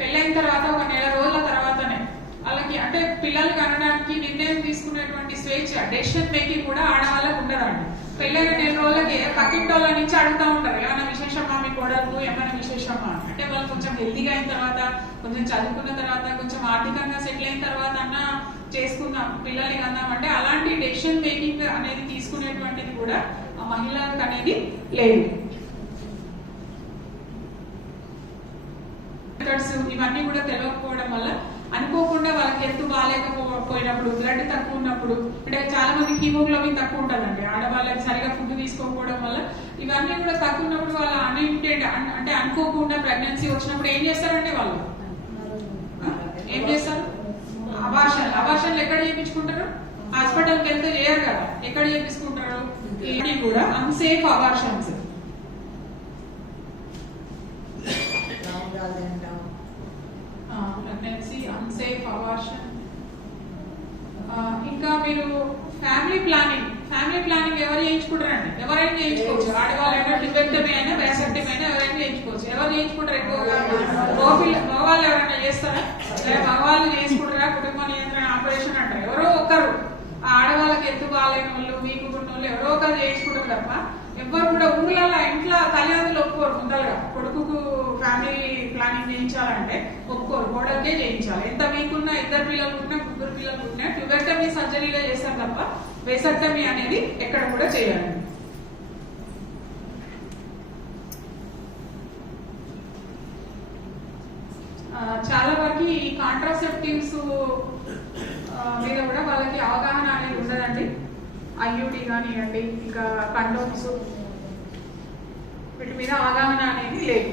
పెళ్ళైన తర్వాత ఒక నెల రోజుల తర్వాతనే వాళ్ళకి అంటే పిల్లలు కనడానికి నిర్ణయం తీసుకునేటువంటి స్వేచ్ఛ, డెసిషన్ మేకింగ్ కూడా ఆడవాళ్ళకు ఉండదండి. పెళ్ళైన 4 రోజులకి పక్కింటోళ్ళ నుంచి అడుగుతూ ఉంటారు, ఏమైనా విశేషమా మీ కోడలకు, ఏమైనా విశేషమా. అంటే వాళ్ళు కొంచెం హెల్తీగా అయిన తర్వాత, కొంచెం చదువుకున్న తర్వాత, కొంచెం ఆర్థికంగా సెటిల్ అయిన తర్వాత అన్న చేసుకుందాం పిల్లల్ని కందామంటే అలాంటి డెసిషన్ మేకింగ్ అనేది తీసుకునేటువంటిది కూడా మహిళలకు అనేది లేదు. ఇవన్నీ కూడా తెలియకపోవడం వల్ల అనుకోకుండా వాళ్ళకి హెల్త్ బాగాలేకపోయినప్పుడు, బ్లడ్ తక్కువ ఉన్నప్పుడు, అంటే చాలా మంది హీమోగ్లోబిన్ తక్కువ ఉంటుందండి ఆడవాళ్ళకి, సరిగా ఫుడ్ తీసుకోకపోవడం వల్ల ఇవన్నీ కూడా తక్కువ ఉన్నప్పుడు వాళ్ళ అన్ఇంటెంట్ అంటే అనుకోకుండా ప్రెగ్నెన్సీ వచ్చినప్పుడు ఏం చేస్తారంటే వాళ్ళు ఏం చేస్తారు, అబార్షన్లు ఎక్కడ చేయించుకుంటారు, హాస్పిటల్కి వెళ్తే చేయరు కదా, ఎక్కడ చేపించుకుంటారు? ఇవి కూడా unsafe abortions. Pregnancy, unsafe abortion. ఇంకా మీరు ఫ్యామిలీ ప్లానింగ్ ఎవరు చేయించుకుంటారండి? ఎవరైనా చేయించుకోవచ్చు. ఆడవాళ్ళైనా ట్యూబెక్టమీ అయినా వ్యాసెక్టమీ అయినా ఎవరైనా చేయించుకోవచ్చు. ఎవరు చేయించుకుంటారు ఎక్కువగా? మగవాళ్ళు ఎవరైనా చేస్తారా? లేదా మగవాళ్ళు చేసుకుంటారా? కుటుంబ నియంత్రణ ఆపరేషన్ అంటారు. ఎవరో ఒకరు ఆడవాళ్ళకి ఎత్తు బాగాలేని వాళ్ళు, వీకు ఉన్న వాళ్ళు ఎవరో ఒకరు చేయించుకుంటారు తప్ప ఎవ్వరు కూడా ఊళ్ళలో ఇంట్లో తల్లిదండ్రులు ఒప్పుకోరు. ముందరగా కొడుకుకు ఫ్యామిలీ ప్లానింగ్ చేయించాలంటే ఒప్పుకోరు, కోడలికే చేయించాలి. ఎంత వీక్ ఉన్నా, 2 పిల్లలు ఉన్నా, 3 పిల్లలు ఉన్నా ట్యూబెక్టమీ సర్జరీగా చేస్తారు తప్ప వేసెక్టమీ అనేది ఎక్కడ కూడా చేయాలండి. చాలా వరకు ఈ కాంట్రాసెప్టివ్స్ మీద కూడా వాళ్ళకి అవగాహన అనేది ఉండదండి. ఐయుడి కానివ్వండి, ఇంకా కండోమ్స్, వీటి మీద అవగాహన అనేది లేదు.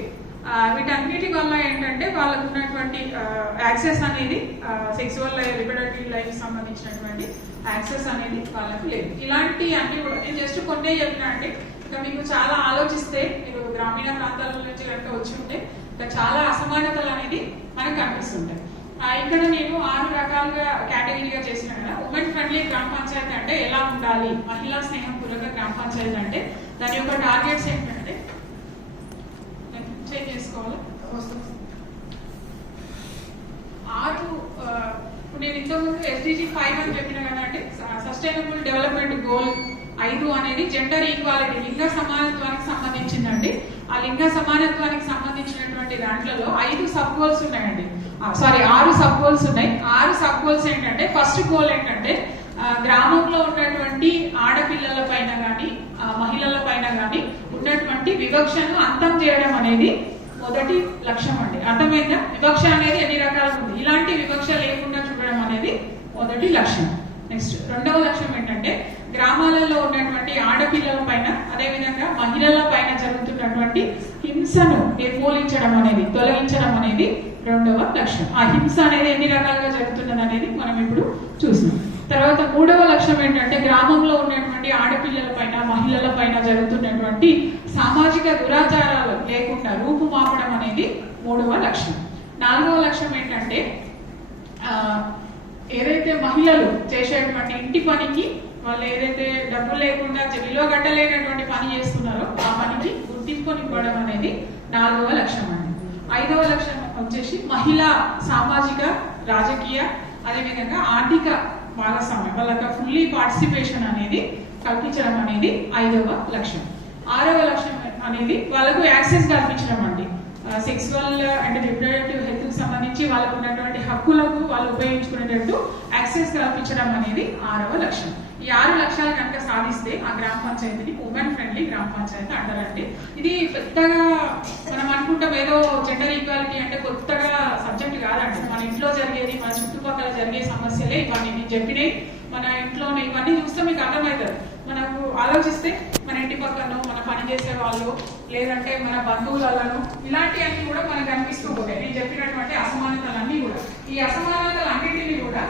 వీటన్నిటి వల్ల ఏంటంటే వాళ్ళకు ఉన్నటువంటి యాక్సెస్ అనేది సెక్సువల్ రిప్రొడక్టివ్ లైఫ్ సంబంధించినటువంటి యాక్సెస్ అనేది వాళ్ళకు లేదు. ఇలాంటి అన్ని కూడా నేను జస్ట్ కొన్నే చెప్పినా అండి. ఇంకా మీకు చాలా ఆలోచిస్తే, మీరు గ్రామీణ ప్రాంతాల నుంచి కనుక వచ్చి ఉంటే ఇంకా చాలా అసమానతలు అనేది మనకు కనిపిస్తుంటాయి. ఇక్కడ నేను 6 రకాలుగా కేటగిరీగా చేసిన కదా. ఉమెన్ ఫ్రెండ్లీ గ్రామ పంచాయతీ అంటే ఎలా ఉండాలి, మహిళా స్నేహం పూర్వక గ్రామ పంచాయతీ అంటే దాని యొక్క టార్గెట్స్ ఏంటంటే చేంజ్ చేసుకోవాలి. 6 ఇప్పుడు నేను ఇంతకుముందు SDG 5 అని చెప్పిన కదా అంటే సస్టైనబుల్ డెవలప్మెంట్ గోల్ 5 అనేది జెండర్ ఈక్వాలిటీ, లింగ సమానత్వానికి సంబంధించిందండి. ఆ లింగ సమానత్వానికి సంబంధించినటువంటి దాంట్లో 5 సబ్ గోల్స్ ఉన్నాయండి. 6 సబ్ గోల్స్ ఉన్నాయి. 6 సబ్ గోల్స్ ఏంటంటే, ఫస్ట్ గోల్ ఏంటంటే గ్రామంలో ఉన్నటువంటి ఆడపిల్లల పైన కానీ మహిళల పైన కానీ ఉన్నటువంటి వివక్షను అంతం చేయడం అనేది మొదటి లక్ష్యం అండి. అర్థమైందా? వివక్ష అనేది ఎన్ని రకాలు ఉంది, ఇలాంటి వివక్ష లేకుండా చూడడం అనేది మొదటి లక్ష్యం. నెక్స్ట్ రెండవ లక్ష్యం ఏంటంటే గ్రామాలలో ఉన్నటువంటి ఆడపిల్లల పైన అదేవిధంగా మహిళల పైన జరుగుతున్నటువంటి హింసను నిర్మూలించడం అనేది, తొలగించడం అనేది రెండవ లక్ష్యం. ఆ హింస అనేది ఎన్ని రకాలుగా జరుగుతున్నది అనేది మనం ఇప్పుడు చూసాం. తర్వాత మూడవ లక్ష్యం ఏంటంటే గ్రామంలో ఉన్నటువంటి ఆడపిల్లల పైన మహిళల పైన జరుగుతున్నటువంటి సామాజిక దురాచారాలు లేకుండా రూపుమాపడం అనేది మూడవ లక్ష్యం. నాలుగవ లక్ష్యం ఏంటంటే ఏదైతే మహిళలు చేసేటువంటి ఇంటి పనికి వాళ్ళు ఏదైతే డబ్బులు లేకుండా విలువ కట్టలేనటువంటి పని చేస్తున్నారో ఆ పనికి గుర్తింపునివ్వడం అనేది నాలుగవ లక్ష్యం అండి. ఐదవ లక్ష్యం వచ్చేసి మహిళా సామాజిక రాజకీయ అదేవిధంగా ఆర్థిక భాగస్వామ్యం, వాళ్ళకి ఫుల్లీ పార్టిసిపేషన్ అనేది కల్పించడం అనేది ఐదవ లక్ష్యం. ఆరవ లక్ష్యం అనేది వాళ్ళకు యాక్సెస్ కల్పించడం అండి. సెక్సువల్ అండ్ రిప్రొడక్టివ్ హెల్త్ కి సంబంధించి వాళ్ళకు ఉన్నటువంటి హక్కులకు వాళ్ళు ఉపయోగించుకునేటట్టు యాక్సెస్ కల్పించడం అనేది ఆరవ లక్ష్యం. ఈ 6 లక్ష్యాలు కనుక సాధిస్తే ఆ గ్రామ పంచాయతీని ఉమెన్ ఫ్రెండ్లీ గ్రామ పంచాయతీ అంటారండి. ఇది పెద్దగా మనం అనుకుంటాం ఏదో జెండర్ ఈక్వాలిటీ అంటే కొత్తగా సబ్జెక్ట్ కాదండి. మన ఇంట్లో జరిగేది, మన చుట్టుపక్కల జరిగే సమస్యలే ఇవన్నీ. నేను చెప్పినవి మన ఇంట్లో ఇవన్నీ చూస్తే మీకు అర్థమవుతుంది. మనకు ఆలోచిస్తే మన ఇంటి పక్కన మన పని చేసే వాళ్ళు లేదంటే మన బంధువులను ఇలాంటివన్నీ కూడా మనకు కనిపిస్తూ ఉంటాయి. నేను చెప్పినటువంటి అసమానతలన్నీ కూడా, ఈ అసమానతలన్నింటినీ కూడా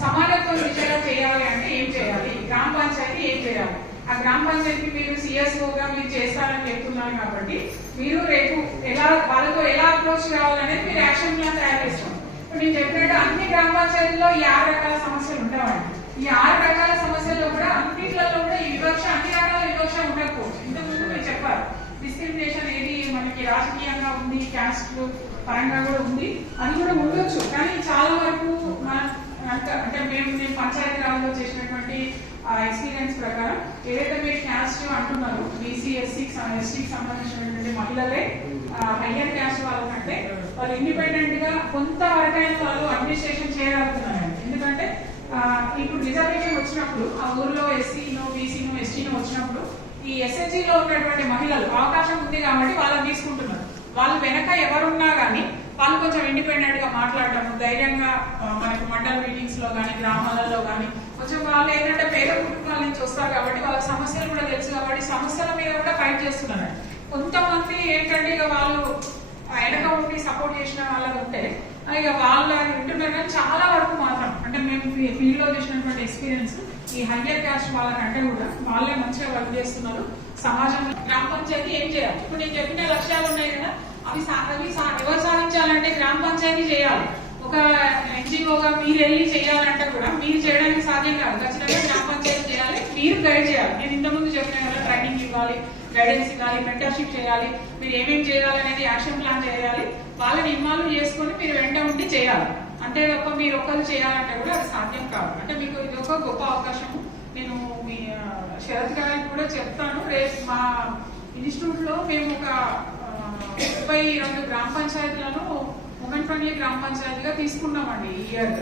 సమానత్వం దిశగా చేయాలి అంటే ఏం చేయాలి, గ్రామ పంచాయతీ ఏం చేయాలి? ఆ గ్రామ పంచాయతీ మీరు సిఎస్ఓగా మీరు చేస్తారని చెప్తున్నారు కాబట్టి మీరు రేపు ఎలా వాళ్ళతో ఎలా అప్రోచ్ కావాలనేది మీరు యాక్షన్ ప్లాన్ తయారు చేస్తాం. ఇప్పుడు నేను చెప్పినట్టు అన్ని గ్రామ పంచాయతీలో ఈ 6 రకాల సమస్యలు ఉంటాయండి. ఈ 6 రకాల సమస్యల్లో కూడా అన్నింటిలో కూడా ఈ వివక్ష, అన్ని రకాల వివక్ష ఉండకపోవచ్చు. ఇంతకుముందు మీరు చెప్పారు డిస్క్రిమినేషన్ ఏది మనకి రాజకీయంగా ఉంది, క్యాస్ట్ పరంగా కూడా ఉంది, అది కూడా ఉండొచ్చు. కానీ చాలా వరకు అంటే నేను పంచాయతీ రాజ్లో చేసినటువంటి ఎక్స్పీరియన్స్ ప్రకారం ఏదైతే మీరు క్యాస్ట్ అంటున్నారు బీసీ ఎస్టీకి సంబంధించినటువంటి మహిళలే హయ్యర్ క్యాస్ట్ వాళ్ళకంటే వాళ్ళు ఇండిపెండెంట్ గా కొంతవరకైనా వాళ్ళు అడ్మినిస్ట్రేషన్ చేయగలుగుతున్నారండి. ఎందుకంటే ఇప్పుడు రిజర్వేషన్ వచ్చినప్పుడు ఆ ఊర్లో ఎస్సీనో బీసీనో ఎస్టీనో వచ్చినప్పుడు ఈ ఎస్హెచ్జిలో ఉన్నటువంటి మహిళలు అవకాశం ఉంది కాబట్టి వాళ్ళని తీసుకుంటున్నారు. వాళ్ళు వెనక ఎవరున్నా కానీ వాళ్ళు కొంచెం ఇండిపెండెంట్ గా మాట్లాడటము, ధైర్యంగా మనకు మండల మీటింగ్స్ లో కానీ గ్రామాలలో కానీ కొంచెం వాళ్ళు ఏంటంటే పేద కుటుంబాల నుంచి వస్తారు కాబట్టి వాళ్ళ సమస్యలు కూడా తెలుసు కాబట్టి సమస్యల మీద కూడా ఫైట్ చేస్తున్నారు. కొంతమంది ఏంటంటే ఇక వాళ్ళు వెనక ఉండి సపోర్ట్ చేసిన వాళ్ళకి ఉంటే ఇక వాళ్ళు వింటున్నారు కానీ చాలా వరకు మాత్రం అంటే మేము ఫీల్డ్ లో చేసినటువంటి ఎక్స్పీరియన్స్ ఈ హయ్యర్ క్యాస్ట్ వాళ్ళకంటే కూడా వాళ్ళే మంచిగా వర్క్ చేస్తున్నారు. సమాజంలో గ్రామ పంచాయతీ ఏం చేయాలి? ఇప్పుడు నేను చెప్పిన లక్ష్యాలు ఉన్నాయి కదా, అవి ఎవరు సాధించాలంటే గ్రామ పంచాయతీ చేయాలి. ఒక ఎన్జిఓగా మీరు వెళ్ళి చేయాలంటే కూడా మీరు చేయడానికి సాధ్యం కాదు. ఖచ్చితంగా గ్రామ పంచాయతీ చేయాలి, మీరు గైడ్ చేయాలి. నేను ఇంతకుముందు చెప్పిన కదా, ట్రైనింగ్ ఇవ్వాలి, గైడెన్స్ ఇవ్వాలి, మెంటర్షిప్ చేయాలి, మీరు ఏమేమి చేయాలనేది యాక్షన్ ప్లాన్ చేయాలి, వాళ్ళని ఇన్వాల్వ్ చేసుకొని మీరు వెంట ఉండి చేయాలి. అంతే తప్ప మీరు ఒక్కరు చేయాలంటే కూడా అది సాధ్యం కాదు. అంటే మీకు ఇది ఒక గొప్ప అవకాశము. నేను మీ శరత్ గారికి కూడా చెప్తాను, రేపు మా ఇన్స్టిట్యూట్ లో మేము ఒక 32 గ్రామ పంచాయతీలను ఉమెన్ ఫ్రెండ్లీ గ్రామ పంచాయతీగా తీసుకున్నామండి ఈ ఇయర్.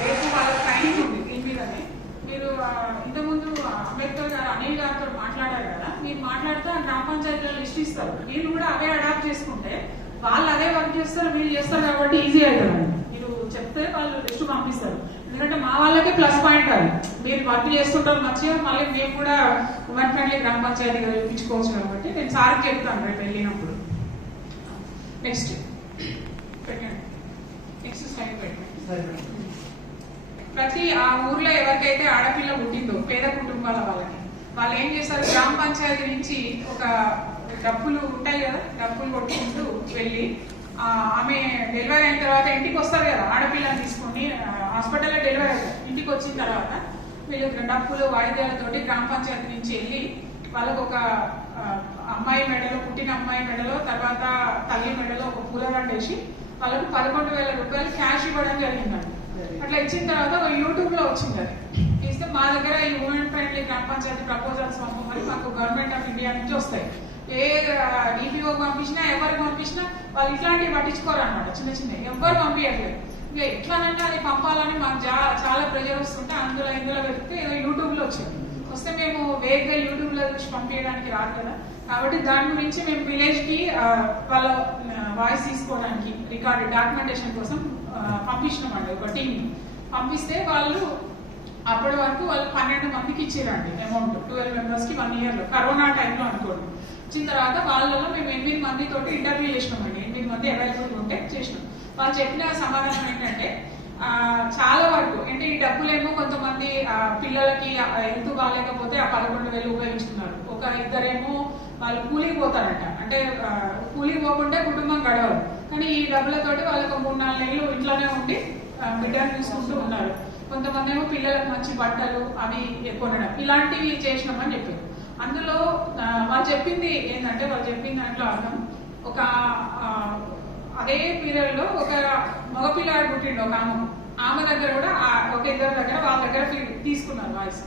రేపు వాళ్ళ ట్రైనింగ్ ఉంది దీని మీదనే. మీరు ఇంతకుముందు అంబేద్కర్ గారు అనిల్ గారితో మాట్లాడారు కదా, మీరు మాట్లాడితే ఆ గ్రామ పంచాయతీల లిస్ట్ ఇస్తారు, మీరు కూడా అవే అడాప్ట్ చేసుకుంటే వాళ్ళు అదే వర్క్ చేస్తారు, మీరు చేస్తారు కాబట్టి ఈజీ అవుతుంది. మీరు చెప్తే వాళ్ళు లిస్ట్ పంపిస్తారు. ఎందుకంటే మా వాళ్ళకే ప్లస్ పాయింట్ అది, మీరు వర్క్ చేస్తుంటారు మంచిగా, మళ్ళీ మేము కూడా ఉమెన్ ఫ్రెండ్లీ గ్రామ పంచాయతీగా చూపించుకోవచ్చు కాబట్టి నేను సార్కి చెప్తాను రేపు వెళ్ళినప్పుడు. నెక్స్ట్ పెట్టండి, నెక్స్ట్ స్లైడ్ పెట్టండి. ప్రతి ఆ ఊర్లో ఎవరికైతే ఆడపిల్ల పుట్టిందో పేద కుటుంబాల వాళ్ళకి వాళ్ళు ఏం చేస్తారు, గ్రామ పంచాయతీ నుంచి ఒక డబ్బులు ఉంటాయి కదా, డబ్బులు కొట్టుకుంటూ వెళ్ళి ఆమె డెలివరీ అయిన తర్వాత ఇంటికి వస్తారు కదా, ఆడపిల్లని తీసుకొని హాస్పిటల్లో డెలివరీ అవుతారు. ఇంటికి వచ్చిన తర్వాత వీళ్ళు డబ్బులు వాయిద్యాలతోటి గ్రామ పంచాయతీ నుంచి వెళ్ళి వాళ్ళకు ఒక అమ్మాయి మెడలో, పుట్టిన అమ్మాయి మెడలో, తర్వాత తల్లి మెడలో ఒక పూలదండ వేసి వాళ్ళకు 11,000 రూపాయలు క్యాష్ ఇవ్వడం జరిగిందండి. అట్లా ఇచ్చిన తర్వాత యూట్యూబ్ లో వచ్చింది. అది ఇస్తే మా దగ్గర ఈ ఉమెన్ ఫ్రెండ్లీ గ్రామ పంచాయతీ ప్రపోజల్స్ పంపమని మాకు గవర్నమెంట్ ఆఫ్ ఇండియా నుంచి వస్తాయి. ఏ డిపిఓ పంపించినా ఎవరికి పంపించినా వాళ్ళు ఇట్లాంటివి పట్టించుకోరు అనమాట. చిన్న చిన్న ఎవరు పంపించట్లేదు. ఇక ఎట్లానంటే అది పంపాలని మాకు చాలా ప్రెజర్ వస్తుంటే ఇందులో వెళ్తే ఏదో యూట్యూబ్ లో వచ్చింది. వస్తే మేము వేగ్గా యూట్యూబ్ లో చూసి పంపించడానికి రాదు కదా, కాబట్టి దాని గురించి మేము విలేజ్ కి వాళ్ళ వాయిస్ తీసుకోవడానికి రికార్డు డాక్యుమెంటేషన్ కోసం పంపించినామండి. ఒక టీం పంపిస్తే వాళ్ళు అప్పటి వరకు వాళ్ళు 12 మందికి ఇచ్చారండి అమౌంట్, 12 మెంబర్స్ కి 1 year లో, కరోనా టైంలో అనుకోండి. వచ్చిన తర్వాత వాళ్ళలో మేము 8 మందితోటి ఇంటర్వ్యూ చేసినామండి. 8 మంది అవైలబుల్ ఉంటే చేసినాం. వాళ్ళు చెప్పిన సమాధానం ఏంటంటే చాలా వరకు అంటే ఈ డబ్బులేమో కొంతమంది పిల్లలకి హెల్త్ బాగాలేకపోతే ఆ 11,000 ఉపయోగించుకున్నారు. ఒక ఇద్దరేమో వాళ్ళు కూలికి పోతారంట, అంటే కూలికి పోకుంటే కుటుంబం గడవరు, కానీ ఈ డబ్బులతోటి వాళ్ళకి 3-4 నెలలు ఇంట్లోనే ఉండి బిడ్డను చూసుకుంటూ ఉన్నారు. కొంతమంది ఏమో పిల్లలకు మంచి బట్టలు అవి కొనడం, ఇలాంటివి చేసినామని చెప్పారు. అందులో వాళ్ళు చెప్పింది ఏంటంటే, వాళ్ళు చెప్పిన దాంట్లో అర్థం, ఒక అదే పీరియడ్ లో ఒక మగపిల్లాడు పుట్టిండు ఒక ఆమె దగ్గర కూడా ఒక ఇద్దరు దగ్గర వాళ్ళ దగ్గర తీసుకున్నారు వాయిస్.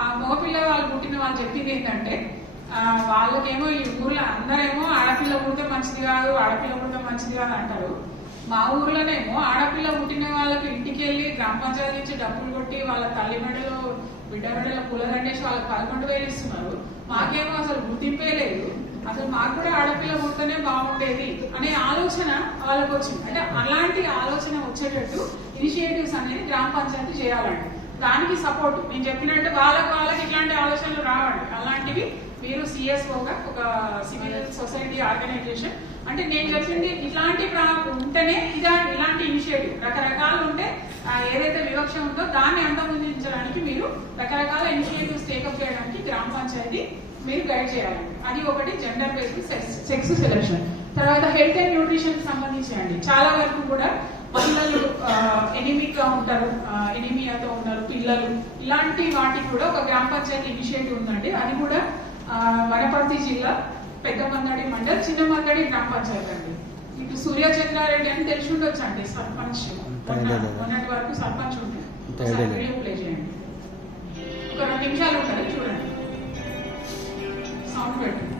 ఆ మగపిల్ల వాళ్ళు పుట్టిన వాళ్ళు చెప్పింది ఏంటంటే, వాళ్ళకేమో ఈ ఊర్లో అందరేమో ఆడపిల్ల పుడితే మంచిది కాదు, ఆడపిల్ల పుడితే మంచిది కాదు అంటారు. మా ఊర్లోనేమో ఆడపిల్ల పుట్టిన వాళ్ళకి ఇంటికి వెళ్ళి గ్రామ పంచాయతీ నుంచి డబ్బులు కొట్టి వాళ్ళ తల్లి మెడలో బిడ్డ మెడలో పూలదండేసి వాళ్ళకి 11,000 ఇస్తున్నారు. మాకేమో అసలు గుర్తింపే లేదు, అసలు మాకు కూడా ఆడపిల్ల పుడితేనే బాగుండేది అనే ఆలోచన వాళ్ళకి వచ్చింది. అంటే అలాంటి ఆలోచన వచ్చేటట్టు ఇనిషియేటివ్స్ అనేది గ్రామ పంచాయతీ చేయాలండి. దానికి సపోర్ట్ నేను చెప్పినట్టు వాళ్ళకి ఇట్లాంటి ఆలోచనలు రావండి. అలాంటివి మీరు సిఎస్ఓగా ఒక సివిల్ సొసైటీ ఆర్గనైజేషన్ అంటే నేను చెప్పింది ఇట్లాంటి ఉంటేనే ఇలాంటి ఇనిషియేటివ్ రకరకాలు ఉంటే ఏదైతే వివక్ష ఉందో దాన్ని అంతమొందించడానికి మీరు రకరకాల ఇనిషియేటివ్స్ టేకప్ చేయడానికి గ్రామ పంచాయతీ మీరు గైడ్ చేయాలండి. అది ఒకటి జెండర్ బేస్డ్ సెక్స్ సెలక్షన్. తర్వాత హెల్త్ అండ్ న్యూట్రిషన్ సంబంధించి అండి చాలా వరకు కూడా మహిళలు ఎనిమిక్ గా ఉంటారు, ఎనిమియాతో ఉన్నారు పిల్లలు, ఇలాంటి వాటికి కూడా ఒక గ్రామ పంచాయతీ ఇనిషియేటివ్ ఉందండి. అది కూడా వనపర్తి జిల్లా పెద్దమందడి మండల్ చిన్నమందడి గ్రామ పంచాయతీ అండి. ఇటు సూర్యచంద్రారెడ్డి అని తెలిసి ఉండొచ్చు అండి, సర్పంచ్ మొన్నటి వరకు సర్పంచ్ ఉంటుంది. వీడియో ప్లే చేయండి, ఒక 2 నిమిషాలు ఉంటుంది చూడండి, సౌండ్ పెట్టండి.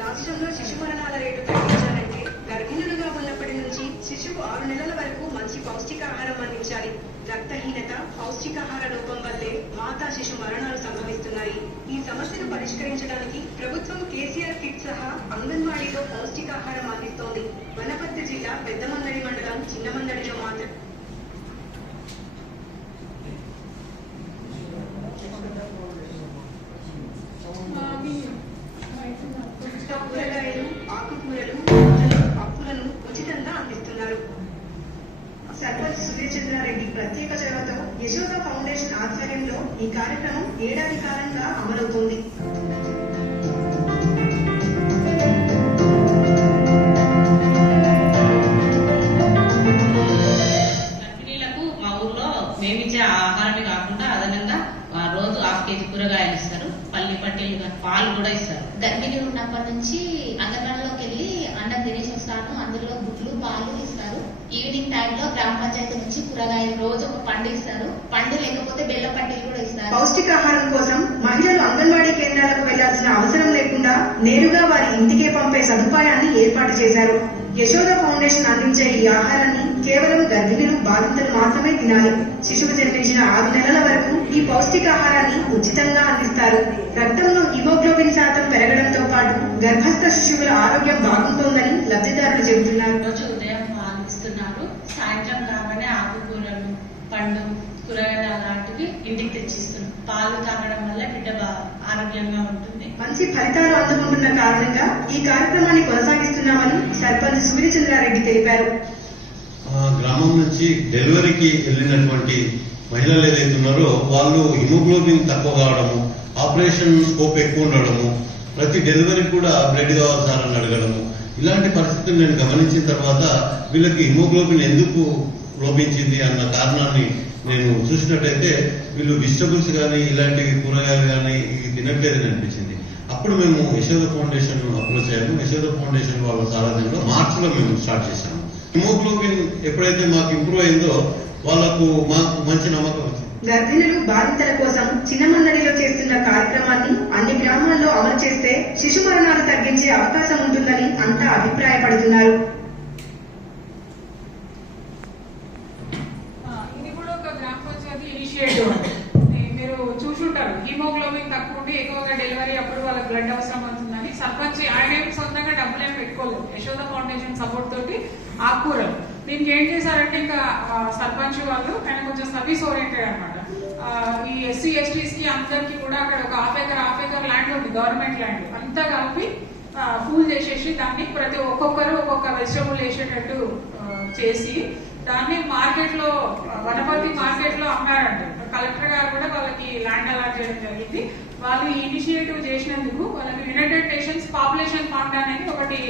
రాష్ట్రంలో శిశు మరణాల రేటు తగ్గించాలంటే గర్భిణులుగా ఉన్నప్పటి నుంచి శిశువు 6 నెలల వరకు మంచి పౌష్టికాహారం అందించాలి. రక్తహీనత, పౌష్టికాహార లోపం వల్లే మాతా శిశు మరణాలు సంభవిస్తున్నాయి. ఈ సమస్యను పరిష్కరించడానికి ప్రభుత్వం కేసీఆర్ కిట్ సహా అంగన్వాడీలో పౌష్టికాహారం అందిస్తోంది. వనపర్తి జిల్లా పెద్దమందడి మండలం చిన్నమందడిలో మాత్రం ప్రత్యేక చొరవతో యశోద ఫౌండేషన్ ఆధ్వర్యంలో ఈ కార్యక్రమం ఏడాది కాలంగా అమలవుతోంది. గర్భిణీలకు మా ఊర్లో మేమిచ్చే ఆహారమే కాకుండా అదనంగా రోజు 1/2 కేజీ కూరగాయలు ఇస్తారు, పల్లి పట్టీలు, పాలు కూడా ఇస్తారు. గర్భిణి ఉన్నప్పటి నుంచి అంగన్వాడీలోకి వెళ్ళి అన్నం తినేసి వస్తాను. అందులో గుడ్లు పాలు ఇస్తారు. ఈవినింగ్ టైంలో గ్రామ పంచాయతీ నుంచి కూరగాయలు రోజు ఒక పండు ఇస్తారు. పండు లేకపోతే బెల్లం పట్టీలు కూడా ఇస్తారు. పౌష్టికాహారం కోసం మహిళలు అంగన్వాడీ కేంద్రాలకు వెళ్లాల్సిన అవసరం లేకుండా నేరుగా వారి ఇంటికే పంపే సదుపాయాన్ని ఏర్పాటు చేశారు. యశోద ఫౌండేషన్ అందించే ఈ ఆహారాన్ని కేవలం గర్భిణులు, బాధితులు మాత్రమే తినాలి. శిశువు జన్మించిన 6 నెలల వరకు ఈ పౌష్టికాహారాన్ని ఉచితంగా అందిస్తారు. రక్తంలో హిమోగ్లోబిన్ శాతం పెరగడంతో పాటు గర్భస్థ శిశువుల ఆరోగ్యం బాగుంటోందని లబ్ధిదారులు చెబుతున్నారు. రోజు ఉదయం పాలు ఇస్తున్నారు, సాయంత్రం కాగానే ఆకుకూరలు, పండు, కూరగాయలు అలాంటివి ఇంటికి తెచ్చిస్తున్నారు. పాలు తాగడం వల్ల బిడ్డ ఆరోగ్యంగా ఉంటుంది. మంచి ఫలితాలు అందుకుంటున్న కారణంగా ఈ కార్యక్రమాన్ని కొనసాగిస్తున్నామని సర్పంచ్ సూర్యచంద్రారెడ్డి తెలిపారు. గ్రామం నుంచి డెలివరీకి వెళ్ళినటువంటి మహిళలు ఏదైతే ఉన్నారో వాళ్ళు హిమోగ్లోబిన్ తక్కువ కావడము, ఆపరేషన్ స్కోప్ ఎక్కువ ఉండడము, ప్రతి డెలివరీ కూడా బ్లడ్ కావాలి సార్ అని అడగడము, ఇలాంటి పరిస్థితులు నేను గమనించిన తర్వాత వీళ్ళకి హిమోగ్లోబిన్ ఎందుకు లోపించింది అన్న కారణాన్ని నేను చూసినట్టయితే వీళ్ళు వెజిటబుల్స్ కానీ ఇలాంటి కూరగాయలు కానీ తినట్లేదని అనిపించింది. అప్పుడు మేము యశోద ఫౌండేషన్ అప్రోచ్ అయ్యాము. యశోద ఫౌండేషన్ వాళ్ళ సారథ్యంలో మార్చిలో మేము స్టార్ట్ చేశాము. హిమోగ్లోబిన్ ఎప్పుడైతే మాకు ఇంప్రూవ్ అయిందో వాళ్ళకు మాకు మంచి నమ్మకం వచ్చింది. గర్భిణులు, బాధితుల కోసం చిన్నమందడిలో చేస్తున్న కార్యక్రమాన్ని అన్ని గ్రామాల్లో అమలు చేస్తే శిశు మరణాలు తగ్గించే అవకాశం ఉంటుందని అంతా అభిప్రాయపడుతున్నారు. ఇది కూడా ఒక గ్రామ పంచాయతీ ఇనిషియేటివ్ అండి. మీరు చూసుంటారు, హిమోగ్లోబిన్ తక్కువ ఉండి ఎక్కువగా డెలివరీ అప్పుడు వాళ్ళకి బ్లడ్ అవసరం అవుతుందని సర్పంచ్ ఆయన సొంతంగా డబ్బులు ఏం పెట్టుకోలేదు. యశోద ఫౌండేషన్ సపోర్ట్ తోటి ఆకుకూరలు దీనికి ఏం చేశారంటే ఇంకా సర్పంచ్ వాళ్ళు ఆయన కొంచెం సర్వీస్ ఓరియంటెడ్ అనమాట. ఈ ఎస్సీ ఎస్టీస్ కి అందరికి కూడా అక్కడ ఒక హాఫ్ ఏకర్ ల్యాండ్ ఉంది, గవర్నమెంట్ ల్యాండ్ అంతా కలిపి పూల్ చేసేసి దాన్ని ప్రతి ఒక్కొక్కరు ఒక్కొక్క వెజిటబుల్ వేసేటట్టు చేసి దాన్ని మార్కెట్ లో వనపర్తి మార్కెట్ లో అమ్మారంట. కలెక్టర్ గారు కూడా వాళ్ళకి ల్యాండ్ అలాట్ చేయడం జరిగింది. వాళ్ళు ఈ ఇనిషియేటివ్ చేసినందుకు వాళ్ళకి యునైటెడ్ నేషన్స్ పాపులేషన్ ఫండ్ అనేది ఒకటి,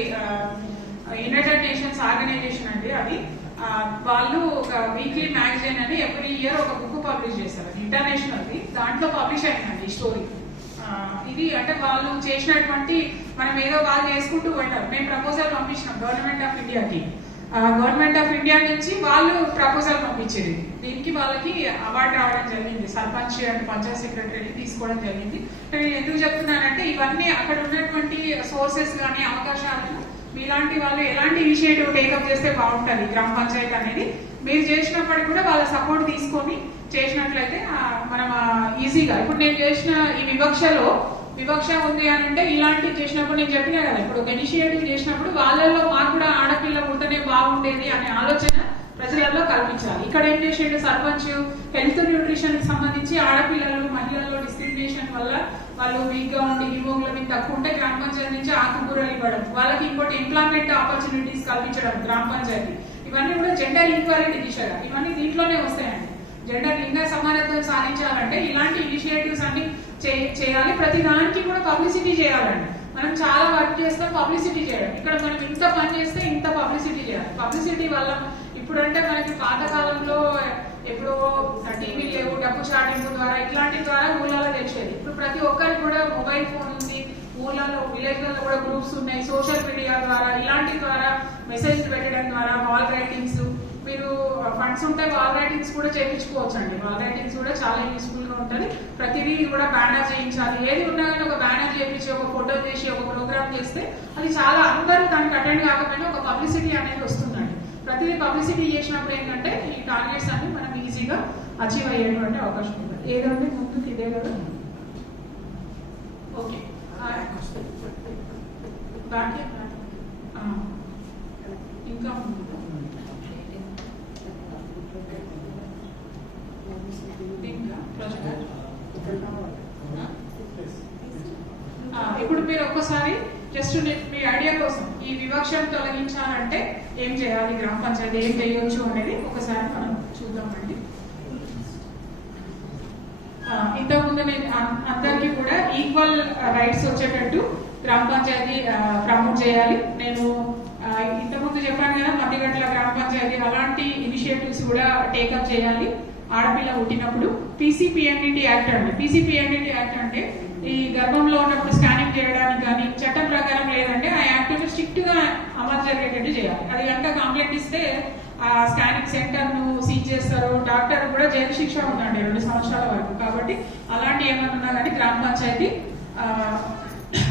యునైటెడ్ నేషన్స్ ఆర్గనైజేషన్ అండి అది. వాళ్ళు ఒక వీక్లీ మ్యాగజైన్ అని ఎవ్రీ ఇయర్ ఒక బుక్ పబ్లిష్ చేస్తారు, ఇంటర్నేషనల్ ది. దాంట్లో పబ్లిష్ అయిందండి ఈ స్టోరీ. ఇది అంటే వాళ్ళు చేసినటువంటి, మనం ఏదో వాళ్ళు చేసుకుంటూ పోయినారు. మేము ప్రపోజల్ పంపించినాం గవర్నమెంట్ ఆఫ్ ఇండియాకి. గవర్నమెంట్ ఆఫ్ ఇండియా నుంచి వాళ్ళు ప్రపోజల్ పంపించేది. దీనికి వాళ్ళకి అవార్డు రావడం జరిగింది. సర్పంచ్ అండ్ పంచాయత్ సెక్రటరీ తీసుకోవడం జరిగింది. నేను ఎందుకు చెప్తున్నానంటే ఇవన్నీ అక్కడ ఉన్నటువంటి సోర్సెస్ కానీ అవకాశాలను మీలాంటి వాళ్ళు ఎలాంటి ఇనిషియేటివ్ టేకప్ చేస్తే బాగుంటుంది గ్రామ పంచాయతీ అనేది. మీరు చేసినప్పటికీ కూడా వాళ్ళ సపోర్ట్ తీసుకొని చేసినట్లయితే మనం ఈజీగా, ఇప్పుడు నేను చేసిన ఈ వివక్ష ఉంది అని అంటే ఇలాంటివి చేసినప్పుడు నేను చెప్పినా కదా, ఇప్పుడు ఒక ఇనిషియేటివ్ చేసినప్పుడు వాళ్ళల్లో మాకు కూడా ఆడపిల్ల పుడితేనే బాగుండేది అనే ఆలోచన ప్రజలలో కల్పించాలి. ఇక్కడ ఏం చేసేది సర్పంచ్ హెల్త్ న్యూట్రిషన్ కి సంబంధించి ఆడపిల్లలు, మహిళల్లో డిస్క్రిమినేషన్ వల్ల వాళ్ళు వీక్ గా ఉండి హిమోగ్లోబిన్ తక్కువ ఉంటే గ్రామ పంచాయతీ నుంచి ఆకుకూరలు ఇవ్వడం, వాళ్ళకి ఇంకోటి ఎంప్లాయ్మెంట్ ఆపర్చునిటీస్ కల్పించడం గ్రామ పంచాయతీ. ఇవన్నీ కూడా జెండర్ ఈక్వాలిటీ దిశగా ఇవన్నీ దీంట్లోనే వస్తాయండి. జెండర్ లింగ సమానత్వం సాధించాలంటే ఇలాంటి ఇనిషియేటివ్స్ అన్ని చేయాలి. ప్రతి దానికి కూడా పబ్లిసిటీ చేయాలండి. మనం చాలా వర్క్ చేస్తాం, పబ్లిసిటీ చేయడం. ఇక్కడ మనం ఇంత పని చేస్తే ఇంత పబ్లిసిటీ చేయాలి. పబ్లిసిటీ వల్ల ఇప్పుడంటే మనకి పాతకాలంలో ఎప్పుడో టీవీ లేవు, డబ్బు చాటింపు ద్వారా ఇట్లాంటి ద్వారా ఊళ్ళలో తెలిసేది. ఇప్పుడు ప్రతి ఒక్కరికి కూడా మొబైల్ ఫోన్ ఉంది, ఊళ్ళలో విలేజ్లలో కూడా గ్రూప్స్ ఉన్నాయి. సోషల్ మీడియా ద్వారా ఇలాంటి ద్వారా మెసేజ్ పెట్టడం ద్వారా వాల్ రైటింగ్స్, మీరు ఫండ్స్ ఉంటే వాల్ రైటింగ్స్ కూడా చేయించుకోవచ్చు అండి. వాల్ రైటింగ్స్ కూడా చాలా యూస్ఫుల్ గా ఉంటుంది. ప్రతిదీ కూడా బ్యానర్ చేయించాలి. ఏది ఉన్నా కానీ ఒక బ్యానర్ చేయించి ఒక ఫోటో చేసి ఒక ప్రోగ్రామ్ చేస్తే అది చాలా అందరూ దానికి అటెండ్ కాకపోయినా ఒక పబ్లిసిటీ అనేది వస్తుందండి. ప్రతిదీ పబ్లిసిటీ చేసినప్పుడు ఏంటంటే ఈ టార్గెట్స్ అన్ని మనం ఈజీగా అచీవ్ అయ్యేటువంటి అవకాశం ఉంటుంది. ఏదంటే ముందుకు ఇదే కదా. ఓకే, ఇంకా ఇప్పుడు మీరు ఒక్కసారి జస్ట్ మీ ఐడియా కోసం ఈ వివక్షను తొలగించాలంటే ఏం చేయాలి, గ్రామ పంచాయతీ ఏం చేయొచ్చు అనేది ఒకసారి మనం చూద్దామండి. అందరికీ కూడా ఈక్వల్ రైట్స్ వచ్చేటట్టు గ్రామ పంచాయతీ ప్రమోట్ చేయాలి. నేను ఇంతకుముందు చెప్పాను కదా, మధ్యగట్ల గ్రామ పంచాయతీ అలాంటి ఇనిషియేటివ్స్ కూడా టేకప్ చేయాలి. ఆడపిల్ల పుట్టినప్పుడు పీసీపీఎండిటీ యాక్ట్ అండి. పీసీపీఎండిటీ యాక్ట్ అంటే ఈ గర్భంలో ఉన్నప్పుడు స్కానింగ్ చేయడానికి కానీ చట్టం ప్రకారం లేదంటే ఆ యాక్ట్ స్ట్రిక్ట్ గా అమలు జరిగేటట్టు చేయాలి. అది కనుక కంప్లైంట్ ఇస్తే ఆ స్కానింగ్ సెంటర్ ను సీజ్ చేస్తారు, డాక్టర్ కూడా జైలు శిక్ష ఉందండి 2 సంవత్సరాల వరకు. కాబట్టి అలాంటి ఏమైనా ఉన్నా కానీ గ్రామ పంచాయతీ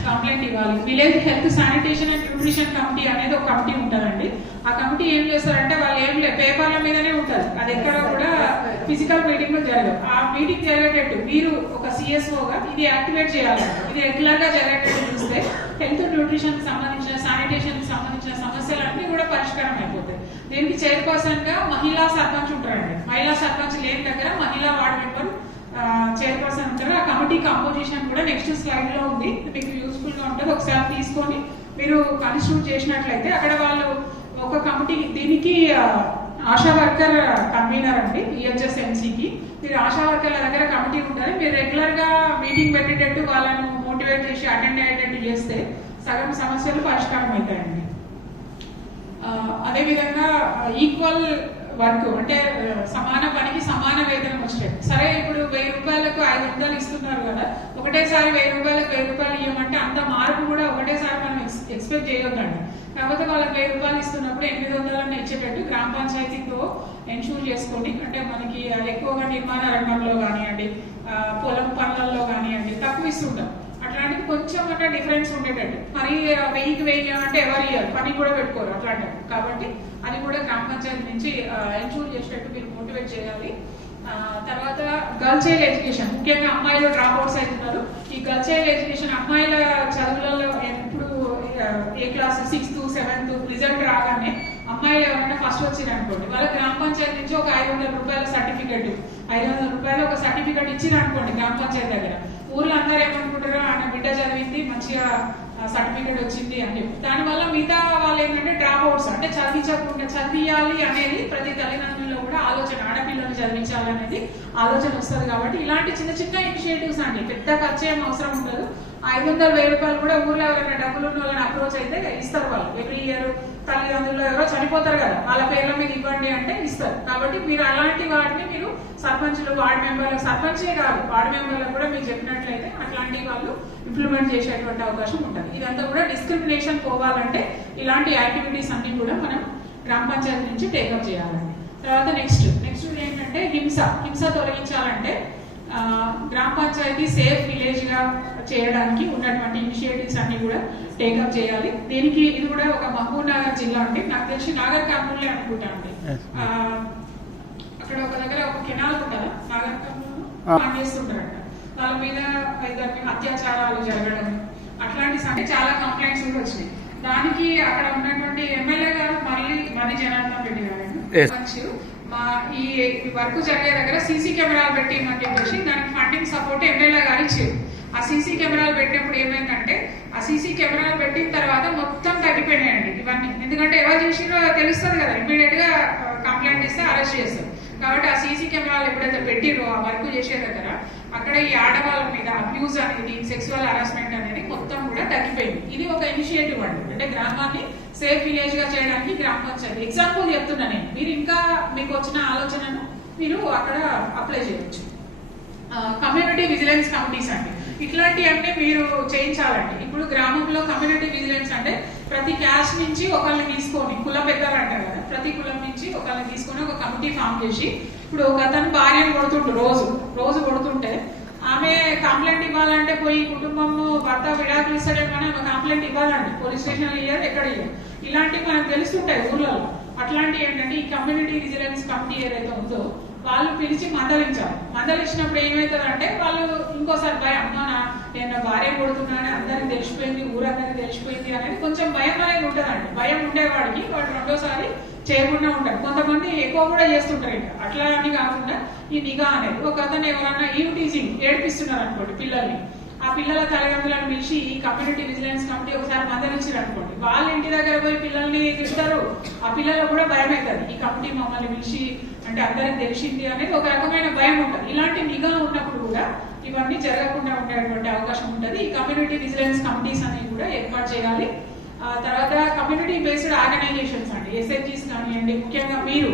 కంప్లైంట్ ఇవ్వాలి. Village health sanitation and nutrition committee అనేది ఒక కమిటీ ఉంటుందండి. ఆ కమిటీ ఏం చేస్తారంటే వాళ్ళు ఏం లేదు, పేపర్ల మీదనే ఉంటుంది, అది ఎక్కడ కూడా ఫిజికల్ మీటింగ్ లో జరగదు. ఆ మీటింగ్ జరిగేటట్టు మీరు ఒక సిఎస్ఓగా ఇది యాక్టివేట్ చేయాలి. ఇది రెగ్యులర్ గా జరిగేటట్టు చూస్తే హెల్త్ న్యూట్రిషన్ సంబంధించిన శానిటేషన్ సంబంధించిన సమస్యలన్నీ కూడా పరిష్కారం అయిపోతాయి. దీనికి చైర్పర్సన్ గా మహిళా సర్పంచ్ ఉంటారండి. మహిళా సర్పంచ్ లేని దగ్గర మహిళా వార్డు మెంబర్ చైర్పర్సన్ ఉంటారు. ఆ కమిటీ కంపోజిషన్ కూడా నెక్స్ట్ స్లైడ్ లో ఉంది, మీకు యూస్ఫుల్ గా ఉంటుంది. ఒకసారి తీసుకొని మీరు కన్స్టిట్యూట్ చేసినట్లయితే అక్కడ వాళ్ళు ఒక కమిటీ, దీనికి ఆశా వర్కర్ కన్వీనర్ అండి ఈహెచ్ఎస్ఎంసీకి. మీరు ఆశా వర్కర్ల దగ్గర కమిటీ ఉంటారు. మీరు రెగ్యులర్ గా మీటింగ్ పెట్టేటట్టు వాళ్ళను మోటివేట్ చేసి అటెండ్ అయ్యేటట్టు చేస్తే సగం సమస్యలు పరిష్కారం అవుతాయండి. అదేవిధంగా ఈక్వల్ వర్క్ అంటే సమాన పనికి సమాన వేతనం వచ్చేటట్టు. సరే, ఇప్పుడు 1000 రూపాయలకు 500 ఇస్తున్నారు కదా, ఒకటేసారి 1000 రూపాయలకు 1000 రూపాయలు ఇవ్వమంటే అంత మార్పు కూడా ఒకటేసారి మనం ఎక్స్పెక్ట్ చేయొద్దండి. కాకపోతే వాళ్ళకి 1000 రూపాయలు ఇస్తున్నప్పుడు 800 ఇచ్చేటట్టు గ్రామ పంచాయతీతో ఎన్షూర్ చేసుకోండి. అంటే మనకి ఎక్కువగా నిర్మాణ రంగంలో కానివ్వండి, పొలం పనులలో కానివ్వండి తక్కువ ఇస్తుంటాం. అట్లాంటివి కొంచెం అంటే డిఫరెన్స్ ఉండేటట్టు. మరి 1000 అంటే ఎవరి ఇయర్ పని కూడా పెట్టుకోరు అట్లాంటివి. కాబట్టి అది కూడా గ్రామ పంచాయతీ నుంచి ఎన్షూర్ చేసేటట్టు మీరు మోటివేట్ చేయాలి. తర్వాత గర్ల్ చైల్డ్ ఎడ్యుకేషన్, ముఖ్యంగా అమ్మాయిలు డ్రాప్ అవుట్స్ అవుతున్నారు. ఈ గర్ల్ చైల్డ్ ఎడ్యుకేషన్ అమ్మాయిల చదువులలో ఎప్పుడు ఏ క్లాస్ 6th 7th రిజల్ట్ రాగానే అమ్మాయిలు ఎవరైనా ఫస్ట్ వచ్చిరనుకోండి, వాళ్ళ గ్రామ పంచాయతీ నుంచి ఒక 500 రూపాయల సర్టిఫికెట్, 500 రూపాయలు ఒక సర్టిఫికెట్ ఇచ్చిరనుకోండి గ్రామ పంచాయతీ దగ్గర. ఊర్లో అందరూ ఏమనుకుంటారో ఆయన బిడ్డ చదివింది, మంచిగా సర్టిఫికేట్ వచ్చింది అని చెప్పి. దానివల్ల మిగతా వాళ్ళు ఏంటంటే డ్రాప్ అవుట్స్, అంటే చదివియాలి అనేది ప్రతి తల్లిదండ్రుల్లో కూడా ఆలోచన, ఆడపిల్లలు చదివించాలి అనేది ఆలోచన వస్తుంది. కాబట్టి ఇలాంటి చిన్న చిన్న ఇనిషియేటివ్స్ అండి, పెద్ద ఖర్చు ఏం అవసరం ఉండదు. 500-1000 రూపాయలు కూడా ఊర్లో ఎవరైనా డబ్బులు ఉన్న వాళ్ళని అప్రోచ్ అయితే ఇస్తారు. వాళ్ళు ఎవ్రీ ఇయర్ తల్లిదండ్రులు ఎవరో చనిపోతారు కదా, వాళ్ళ పేర్ల మీద ఇవ్వండి అంటే ఇస్తారు. కాబట్టి మీరు అలాంటి వాటిని మీరు సర్పంచులు, వార్డు మెంబర్లకు, సర్పంచే కాదు వార్డు మెంబర్లకు కూడా మీరు చెప్పినట్లయితే అట్లాంటి వాళ్ళు ఇంప్లిమెంట్ చేసేటువంటి అవకాశం ఉంటుంది. ఇదంతా కూడా డిస్క్రిమినేషన్ పోవాలంటే ఇలాంటి యాక్టివిటీస్ అన్ని కూడా మనం గ్రామ పంచాయతీ నుంచి టేకప్ చేయాలండి. తర్వాత నెక్స్ట్ ఏంటంటే హింస తొలగించాలంటే గ్రామ పంచాయతీ సేఫ్ విలేజ్ గా చేయడానికి ఉన్నటువంటి ఇనిషియేటివ్స్ అన్ని కూడా టేకప్ చేయాలి. దీనికి ఇది కూడా ఒక మహబూబ్నగర్ జిల్లా అంటే నాకు తెలిసి నాగర్ కర్నూలే అనుకుంటా అండి. అక్కడ ఒక దగ్గర ఒక కెనాల్ ఉంటుందా, నాగర్ కర్నూలు పనిచేస్తుంటారంట, వాళ్ళ మీద అత్యాచారాలు జరగడం అట్లాంటి అంటే చాలా కంప్లైంట్స్ కూడా వచ్చినాయి. దానికి అక్కడ ఉన్నటువంటి ఎమ్మెల్యే గారు మళ్ళీ జనార్దన్ రెడ్డి గారు మా ఈ వర్క్ జరిగే దగ్గర సీసీ కెమెరాలు పెట్టిమని చెప్పేసి దానికి ఫండింగ్ సపోర్ట్ ఎమ్మెల్యే గారు ఇచ్చారు. ఆ సీసీ కెమెరాలు పెట్టినప్పుడు ఏమైందంటే ఆ సీసీ కెమెరాలు పెట్టిన తర్వాత మొత్తం తగ్గిపోయినాయండి ఇవన్నీ. ఎందుకంటే ఎవరు చేసిరో తెలుస్తుంది కదా, ఇమీడియట్ గా కంప్లైంట్ ఇస్తే అరెస్ట్ చేస్తారు. కాబట్టి ఆ సీసీ కెమెరాలు ఎప్పుడైతే పెట్టిరో ఆ వర్క్ చేసే దగ్గర అక్కడ ఈ ఆడవాళ్ళ మీద అబ్యూజ్ అనేది, సెక్సువల్ హరాస్మెంట్ అనేది మొత్తం కూడా తగ్గిపోయింది. ఇది ఒక ఇనిషియేటివ్ అండి, అంటే గ్రామాన్ని సేఫ్ విలేజ్ గా చేయడానికి గ్రామ పంచాయతీ. ఎగ్జాంపుల్ చెప్తున్నా నేను, మీరు ఇంకా మీకు వచ్చిన ఆలోచనను మీరు అక్కడ అప్లై చేయవచ్చు. కమ్యూనిటీ విజిలెన్స్ కమిటీస్ అండి, ఇట్లాంటివన్నీ మీరు చేయించాలండి. ఇప్పుడు గ్రామంలో కమ్యూనిటీ విజిలెన్స్ అంటే ప్రతి క్యాస్ట్ నుంచి ఒకళ్ళని తీసుకొని, కుల పెద్దలు అంటారు కదా, ప్రతి కులం నుంచి ఒకళ్ళని తీసుకొని ఒక కమిటీ ఫామ్ చేసి, ఇప్పుడు ఒక అతను భార్యను కొడుతుంటు రోజు కొడుతుంటే ఆమె కంప్లైంట్ ఇవ్వాలంటే పోయి కుటుంబం భర్త విడాకులు ఇస్తాడని కానీ ఆమె కంప్లైంట్ ఇవ్వాలండి. పోలీస్ స్టేషన్లు ఇయ్యారు, ఎక్కడ ఇయ్యారు. ఇలాంటివి మనకు తెలుస్తుంటాయి ఊర్లలో. అట్లాంటివి ఏంటంటే ఈ కమ్యూనిటీ విజిలెన్స్ కమిటీ ఏదైతే ఉందో వాళ్ళు పిలిచి మందలించినప్పుడు ఏమవుతుందంటే వాళ్ళు ఇంకోసారి భయం, నేను భార్య కొడుతున్నానని అందరికి తెలిసిపోయింది, ఊరందరికి తెలిసిపోయింది అనేది కొంచెం భయం అనేది ఉంటుందండి. భయం ఉండేవాడికి వాడు రెండోసారి చేయకుండా ఉంటారు. కొంతమంది ఎక్కువ కూడా చేస్తుంటారు. ఇంకా అట్లా అని కాకుండా ఈ నిఘా అనేది ఒక అతను ఎవరన్నా టీజింగ్ ఏడిపిస్తున్నారు అనుకోండి పిల్లల్ని, ఆ పిల్లల తల్లిదండ్రులను పిలిచి ఈ కమ్యూనిటీ విజిలెన్స్ కమిటీ ఒకసారి మందలించారు అనుకోండి, వాళ్ళ ఇంటి దగ్గర పోయి పిల్లల్ని తిడతారు. ఆ పిల్లలకు కూడా భయం అవుతుంది, ఈ కమిటీ మమ్మల్ని పిలిచి అంటే అందరికి తెలిసింది అనేది ఒక రకమైన భయం ఉంటుంది. ఇలాంటి నిఘా ఉన్నప్పుడు కూడా ఇవన్నీ జరగకుండా ఉండేటువంటి అవకాశం ఉంటుంది. ఈ కమ్యూనిటీ విజిలెన్స్ కమిటీస్ అనేవి కూడా ఏర్పాటు చేయాలి. తర్వాత కమ్యూనిటీ బేస్డ్ ఆర్గనైజేషన్స్ అండి, ఎస్హెచ్జీస్ కానివ్వండి, ముఖ్యంగా మీరు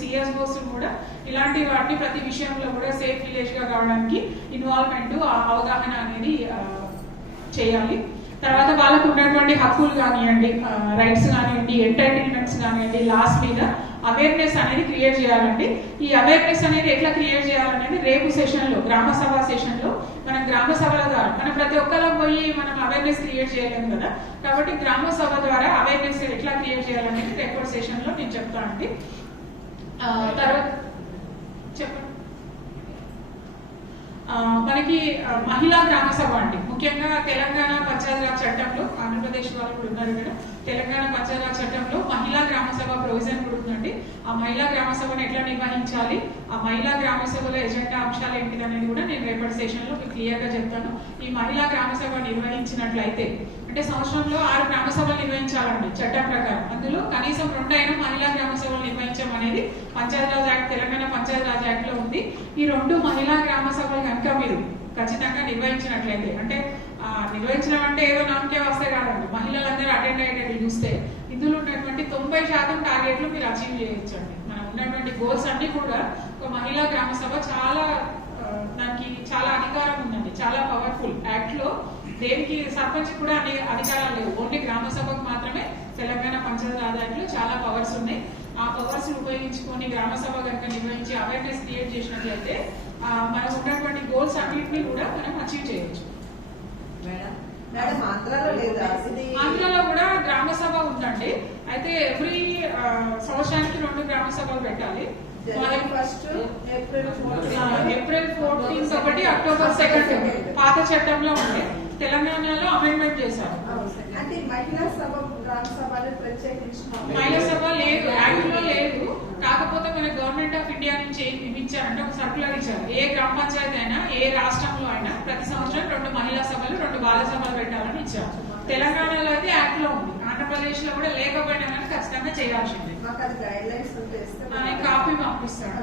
సిఎస్ఓస్ కూడా ఇలాంటి వాటిని ప్రతి విషయంలో కూడా సేఫ్ విలేజ్ గా కావడానికి ఇన్వాల్వ్మెంట్, అవగాహన అనేది చేయాలి. తర్వాత వాళ్ళకు ఉన్నటువంటి హక్కులు కానివ్వండి, రైట్స్ కానివ్వండి, ఎంటైటిల్మెంట్స్ కానివ్వండి, లాస్ మీద అవేర్నెస్ అనేది క్రియేట్ చేయాలండి. ఈ అవేర్నెస్ అనేది ఎట్లా క్రియేట్ చేయాలనేది రేపు సెషన్ లో, గ్రామ సభ సెషన్ లో మనం గ్రామ సభల ద్వారా మనం ప్రతి ఒక్కరికి పోయి మనం అవేర్నెస్ క్రియేట్ చేయలేము కదా, కాబట్టి గ్రామ సభ ద్వారా అవేర్నెస్ ఎట్లా క్రియేట్ చేయాలనేది రేపు సెషన్ లో నేను చెప్తానండి. తర్వాత చెప్పండి, మనకి మహిళా గ్రామ సభ అండి, ముఖ్యంగా తెలంగాణ పంచాయతీరాజ్ చట్టంలో, ఆంధ్రప్రదేశ్ వాళ్ళు కూడా ఉన్నారు ఇక్కడ, తెలంగాణ పంచాయతీరాజ్ చట్టంలో మహిళా గ్రామ సభ ప్రొవిజన్ కూడా ఉందండి. ఆ మహిళా గ్రామ సభను ఎట్లా నిర్వహించాలి, ఆ మహిళా గ్రామ సభలో ఎజెండా అంశాలు ఏంటిది అనేది కూడా నేను రేపటి సెషన్ లో మీకు క్లియర్ గా చెప్తాను. ఈ మహిళా గ్రామ సభ నిర్వహించినట్లయితే అంటే సంవత్సరంలో 6 గ్రామ సభలు నిర్వహించాలండి చట్టం ప్రకారం. అందులో కనీసం 2 అయినా మహిళా గ్రామ సభలు నిర్వహించడం అనేది పంచాయతీరాజ్ యాక్ట్, తెలంగాణ పంచాయతీరాజ్ యాక్ట్ లో ఉంది. ఈ 2 మహిళా గ్రామ సభలు కనుక మీరు ఖచ్చితంగా నిర్వహించినట్లయితే, అంటే నిర్వహించడం అంటే ఏదో నామకే వస్తే కాదండి, మహిళలందరూ అటెండ్ అయ్యేటట్టు చూస్తే ఇందులో ఉన్నటువంటి 90% టార్గెట్లు మీరు అచీవ్ చేయొచ్చండి. మనం ఉన్నటువంటి గోల్స్ అన్ని కూడా ఒక మహిళా గ్రామ సభ దానికి చాలా అధికారం ఉందండి, చాలా పవర్ఫుల్. యాక్ట్ లో దేనికి సర్పంచ్ కూడా అధికారాలు లేవు, ఓన్లీ గ్రామ సభకు మాత్రమే తెలంగాణ పంచాయతీరాజ్ యాక్ట్ లో చాలా పవర్స్ ఉన్నాయి. ఆ పవర్స్ ఉపయోగించుకొని గ్రామ సభ కనుక నిర్వహించి అవేర్నెస్ క్రియేట్ చేసినట్లయితే మనకు ఉన్నటువంటి గోల్స్ అన్నింటినీ కూడా మనం అచీవ్ చేయొచ్చు. ఆంధ్రాలో కూడా గ్రామ సభ ఉందండి. అయితే ఎవ్రీ సంవత్సరానికి 2 గ్రామ సభలు పెట్టాలి. ఏప్రిల్ 14 ఒకటి, అక్టోబర్ 2 పాత చట్టంలో ఉంది, తెలంగాణలో అమెండ్మెంట్ చేశారు. అంటే మహిళా సభ గ్రామ సభలు ప్రత్యేకించి మహిళా సభ లేదు, యాక్ట్ లో లేదు. కాకపోతే మన గవర్నమెంట్ ఆఫ్ ఇండియా నుంచి ఇచ్చారంటే ఒక సర్కులర్ ఇచ్చారు, ఏ గ్రామ పంచాయతీ అయినా ఏ రాష్ట్రంలో అయినా ప్రతి సంవత్సరం 2 మహిళా సభలు 2 బాల సభలు పెట్టాలని ఇచ్చారు. తెలంగాణలో అయితే యాక్ట్ లో ఉంది, ఆంధ్రప్రదేశ్ లో కూడా లేకపోయినా కానీ ఖచ్చితంగా చేయాల్సింది. కాపీ పంపిస్తాడు.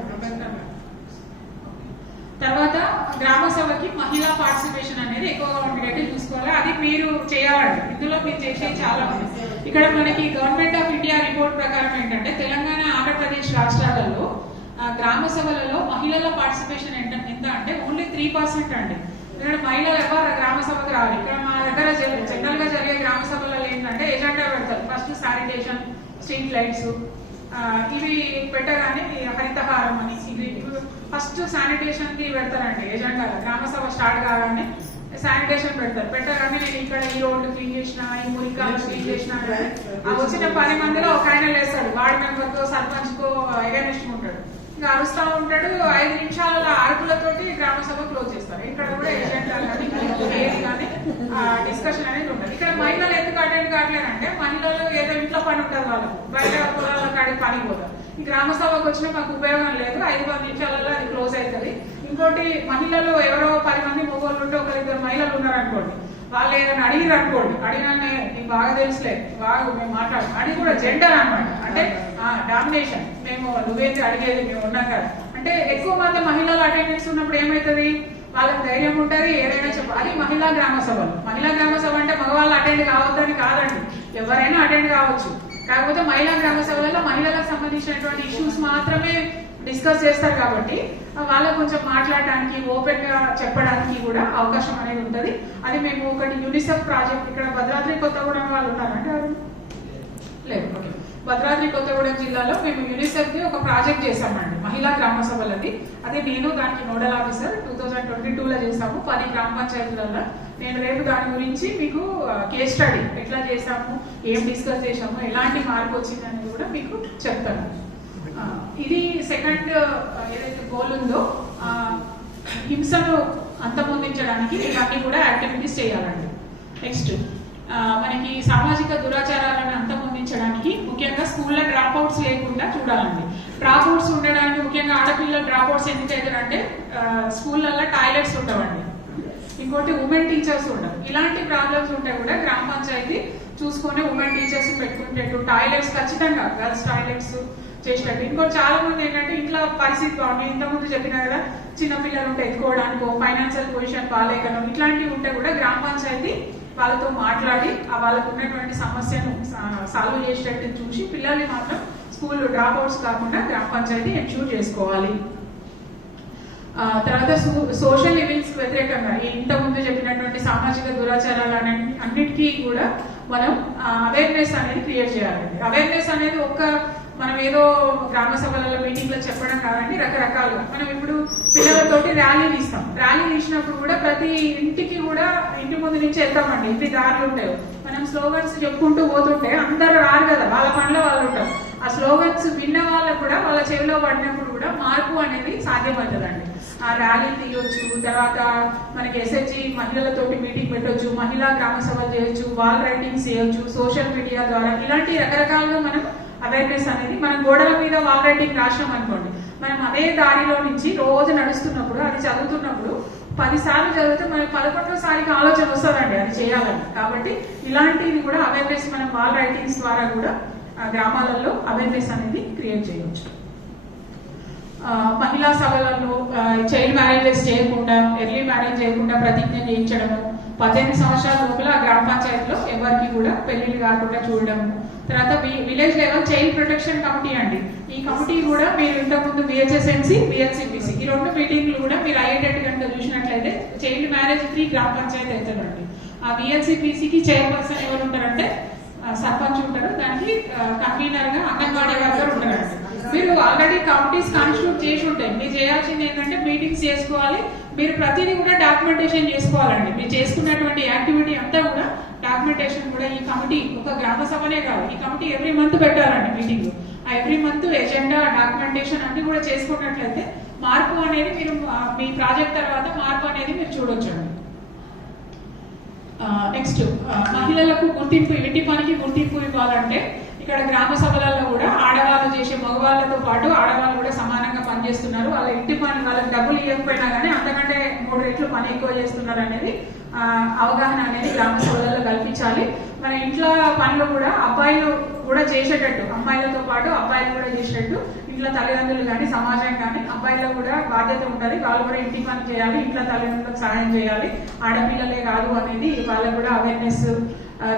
తర్వాత గ్రామ సభకి మహిళా పార్టిసిపేషన్ అనేది ఎక్కువగా ఉండేటట్టు చూసుకోవాలి, అది మీరు చేయాలండి. ఇందులో మీరు చేసేది చాలా ఉంది. ఇక్కడ మనకి గవర్నమెంట్ ఆఫ్ ఇండియా రిపోర్ట్ ప్రకారం ఏంటంటే తెలంగాణ, ఆంధ్రప్రదేశ్ రాష్ట్రాలలో గ్రామ సభలలో మహిళల పార్టిసిపేషన్ ఎంత అంటే ఓన్లీ 3% అండి. ఇక్కడ మహిళలు ఎవరు గ్రామ సభకు రావాలి. ఇక్కడ మా దగ్గర జనరల్ గా జరిగే గ్రామ సభలలో ఏంటంటే ఎజెండా పెడతారు. ఫస్ట్ శానిటేషన్, స్ట్రీట్ లైట్స్, ఇవి పెట్టగానే హరితహారం అని ఇది ఫస్ట్ శానిటేషన్ కి పెడతారండి ఎజెండా. గ్రామ సభ స్టార్ట్ కాగానే శానిటేషన్ పెట్టగానే నేను ఇక్కడ ఈ రోడ్డు క్లీన్ చేసిన, ఈ మురికాలు క్లీన్ చేసిన, వచ్చిన 10 మందిలో ఒక ఆయన లేస్తాడు, వార్డు మెంబర్ కో సర్పంచ్ కో ఎగనిస్ట్ ఉంటాడు, ఇంకా అరుస్తా ఉంటాడు. 5 నిమిషాల అరుపులతోటి గ్రామ సభ క్లోజ్ చేస్తారు. ఇక్కడ కూడా ఎజెండా కానీ డిస్కషన్ అనేది ఉంటుంది. ఇక్కడ మహిళలు ఎందుకు అటెండ్ కావట్లేదంటే మహిళలు ఏదో ఇంట్లో పని ఉంటుంది, వాళ్ళకు బయట పొలాల కాడికి పని పోతారు. ఈ గ్రామ సభకు వచ్చినా మాకు ఉపయోగం లేదు, 5-10 నిమిషాలలో అది క్లోజ్ అవుతుంది. ఇంకోటి మహిళలు ఎవరో 10 మంది మొగోళ్ళు ఉంటే 1-2 మహిళలు ఉన్నారు అనుకోండి, వాళ్ళు ఏదైనా అడిగిరు అనుకోండి, అడిగినా నీకు బాగా తెలుసులే బాగా మేము మాట్లాడు అది కూడా జెండర్ అనమాట. అంటే డామినేషన్, మేము నువ్వేంటి అడిగేది, మేము ఉన్నాం కదా అంటే ఎక్కువ మంది మహిళలు అటెండెన్స్ ఉన్నప్పుడు ఏమవుతుంది, వాళ్ళకి ధైర్యం ఉంటుంది, ఏదైనా చెప్పాలి. అది మహిళా గ్రామ సభలు. మహిళా గ్రామ సభ అంటే మగవాళ్ళు అటెండ్ కావద్దని కాదండి, ఎవరైనా అటెండ్ కావచ్చు. కాకపోతే మహిళా గ్రామ సభలలో మహిళలకు సంబంధించినటువంటి ఇష్యూస్ మాత్రమే డిస్కస్ చేస్తారు కాబట్టి వాళ్ళకు కొంచెం మాట్లాడడానికి, ఓపెన్ గా చెప్పడానికి కూడా అవకాశం అనేది ఉంటుంది. అది మేము ఒకటి యూనిసెఫ్ ప్రాజెక్ట్, ఇక్కడ భద్రాద్రి కొత్తగూడెం వాళ్ళు ఉన్నారంటే లేదు, ఓకే, భద్రాద్రి కొత్తగూడెం జిల్లాలో మేము యూనిసెఫ్ కి ఒక ప్రాజెక్ట్ చేశామండి మహిళా గ్రామ సభలది. అదే నేను దానికి నోడల్ ఆఫీసర్ 2022లో చేసాము 10 గ్రామ పంచాయతీలలో. నేను రేపు దాని గురించి మీకు కేస్ స్టడీ ఎట్లా చేసాము, ఏం డిస్కస్ చేసాము, ఎలాంటి మార్పు వచ్చింది అనేది కూడా మీకు చెప్తాను. ఇది సెకండ్ ఏదైతే గోల్ ఉందో హింసను అంతమొందించడానికి ఇవన్నీ కూడా యాక్టివిటీస్ చేయాలండి. నెక్స్ట్ మనకి సామాజిక దురాచారాలను అంతమొందించడానికి ముఖ్యంగా స్కూల్లో డ్రాప్ అవుట్స్ లేకుండా చూడాలండి. డ్రాప్ అవుట్స్ ఉండడానికి ముఖ్యంగా ఆడపిల్లల డ్రాప్ అవుట్స్ ఎందుకు అవుతారంటే స్కూళ్ళల్లో టాయిలెట్స్ ఉండవండి, ఇంకోటి ఉమెన్ టీచర్స్ ఉండవు. ఇలాంటి ప్రాబ్లమ్స్ ఉంటే కూడా గ్రామ పంచాయతీ చూసుకొని ఉమెన్ టీచర్స్ పెట్టుకునేట్టు టాయిలెట్స్ ఖచ్చితంగా గర్ల్స్ టాయిలెట్స్ చేసినట్టు. ఇంకోటి చాలా మంది ఏంటంటే ఇంట్లో పరిస్థితి బాగుంది, ఇంతకుముందు చెప్పినా కదా, చిన్న పిల్లలు ఉంటే ఎత్తుకోవడానికో, ఫైనాన్షియల్ పొజిషన్ బాగాలేకనో ఇట్లాంటివి ఉంటే కూడా గ్రామ పంచాయతీ వాళ్ళతో మాట్లాడి వాళ్ళకు ఉన్నటువంటి సమస్యను సాల్వ్ చేసేటట్టు చూసి పిల్లల్ని మాత్రం స్కూల్ డ్రాప్ అవుట్స్ కాకుండా గ్రామ పంచాయతీ ఎన్ష్యూర్ చేసుకోవాలి. తర్వాత సోషల్ ఈవెంట్స్ వ్యతిరేకంగా ఇంతకుముందు చెప్పినటువంటి సామాజిక దురాచారాలు అన్నిటికీ కూడా మనం అవేర్నెస్ అనేది క్రియేట్ చేయాలండి. అవేర్నెస్ అనేది మనం ఏదో గ్రామ సభలలో మీటింగ్లో చెప్పడం కాదండి, రకరకాలుగా. మనం ఇప్పుడు పిల్లలతోటి ర్యాలీ తీస్తాం, ర్యాలీ తీసినప్పుడు కూడా ప్రతి ఇంటికి కూడా ఇంటి ముందు నుంచి వెళ్తామండి, ఇంటి దారులు ఉంటాయి. మనం స్లోగన్స్ చెప్పుకుంటూ పోతుంటే అందరూ రారు కదా, వాళ్ళ పనిలో వాళ్ళు ఉంటారు. ఆ స్లోగన్స్ విన్న వాళ్ళకు కూడా వాళ్ళ చెవిలో పడినప్పుడు కూడా మార్పు అనేది సాధ్యమవుతుందండి. ఆ ర్యాలీ తీయొచ్చు, తర్వాత మనకి ఎస్హెచ్జి మహిళలతోటి మీటింగ్ పెట్టొచ్చు, మహిళా గ్రామ సభలు చేయొచ్చు, వాల్ రైటింగ్స్ చేయొచ్చు, సోషల్ మీడియా ద్వారా ఇలాంటి రకరకాలుగా మనం అవేర్నెస్ అనేది, మనం గోడల మీద వాల్ రైటింగ్ రాసినాం అనుకోండి, మనం అదే దారిలో నుంచి రోజు నడుస్తున్నప్పుడు అది చదువుతున్నప్పుడు 10 సార్లు చదివితే మనకి 11వ సారికి ఆలోచన వస్తుందండి అది చేయాలని. కాబట్టి ఇలాంటివి కూడా అవేర్నెస్ మనం వాల్ రైటింగ్స్ ద్వారా కూడా గ్రామాలలో అవేర్నెస్ అనేది క్రియేట్ చేయవచ్చు. మహిళా సభలలో చైల్డ్ మ్యారేజెస్ చేయకుండా, ఎర్లీ మ్యారేజ్ చేయకుండా ప్రతిజ్ఞ చేయించడము, 18 సంవత్సరాల లోపల గ్రామ పంచాయతీలో ఎవరికి కూడా పెళ్లిళ్ళు కాకుండా చూడడము. తర్వాత village level child protection committee అండి, ఈ కమిటీ కూడా మీరు ఇంతకుముందు VHSMC, VLCPC ఈ 2 మీటింగ్లు కూడా మీరు అయ్యేటట్టు కనుక చూసినట్లయితే చైల్డ్ మ్యారేజ్ ఫ్రీ గ్రామ పంచాయతీ అవుతుందండి. ఆ VLCPCకి చైర్పర్సన్ ఎవరు ఉంటారంటే సర్పంచ్ ఉంటారు, దానికి కన్వీనర్ గా అంగన్వాడీ వర్కర్ ఉంటారండి. మీరు ఆల్రెడీ కమిటీస్ కాన్స్టిట్యూట్ చేసి ఉంటాయి, మీరు చేయాల్సింది ఏంటంటే మీటింగ్స్ చేసుకోవాలి, మీరు ప్రతిదీ కూడా డాక్యుమెంటేషన్ చేసుకోవాలండి. మీరు చేసుకున్నటువంటి యాక్టివిటీ అంతా కూడా డాక్యుమెంటేషన్ కూడా ఈ కమిటీ, ఒక గ్రామ సభనే కాదు, ఈ కమిటీ ఎవ్రీ మంత్ పెట్టాలండి మీటింగ్. ఆ ఎవ్రీ మంత్ ఎజెండా, డాక్యుమెంటేషన్ అన్ని కూడా చేసుకున్నట్లయితే మార్పు అనేది మీరు మీ ప్రాజెక్ట్ తర్వాత మార్పు అనేది మీరు చూడొచ్చండి. నెక్స్ట్ మహిళలకు గుర్తింపు, ఇంటి పనికి గుర్తింపు ఇవ్వాలంటే ఇక్కడ గ్రామ సభలలో కూడా ఆడవాళ్ళు చేసే మగవాళ్ళతో పాటు ఆడవాళ్ళు కూడా సమానంగా పనిచేస్తున్నారు. వాళ్ళ ఇంటి పని వాళ్ళకి డబ్బులు ఇవ్వకపోయినా కానీ అంతకంటే 3 రెట్లు పని ఎక్కువ చేస్తున్నారు అనేది అవగాహన అనేది గ్రామ సభలలో కల్పించాలి. మన ఇంట్లో పనులు కూడా అబ్బాయిలు కూడా చేసేటట్టు, అమ్మాయిలతో పాటు అబ్బాయిలు కూడా చేసేటట్టు ఇంట్లో తల్లిదండ్రులు కానీ సమాజం కానీ అబ్బాయిలకు కూడా బాధ్యత ఉంటుంది. వాళ్ళు కూడా ఇంటి పని చేయాలి, ఇంట్లో తల్లిదండ్రులకు సహాయం చేయాలి, ఆడపిల్లలే కాదు అనేది వాళ్ళకు కూడా అవేర్నెస్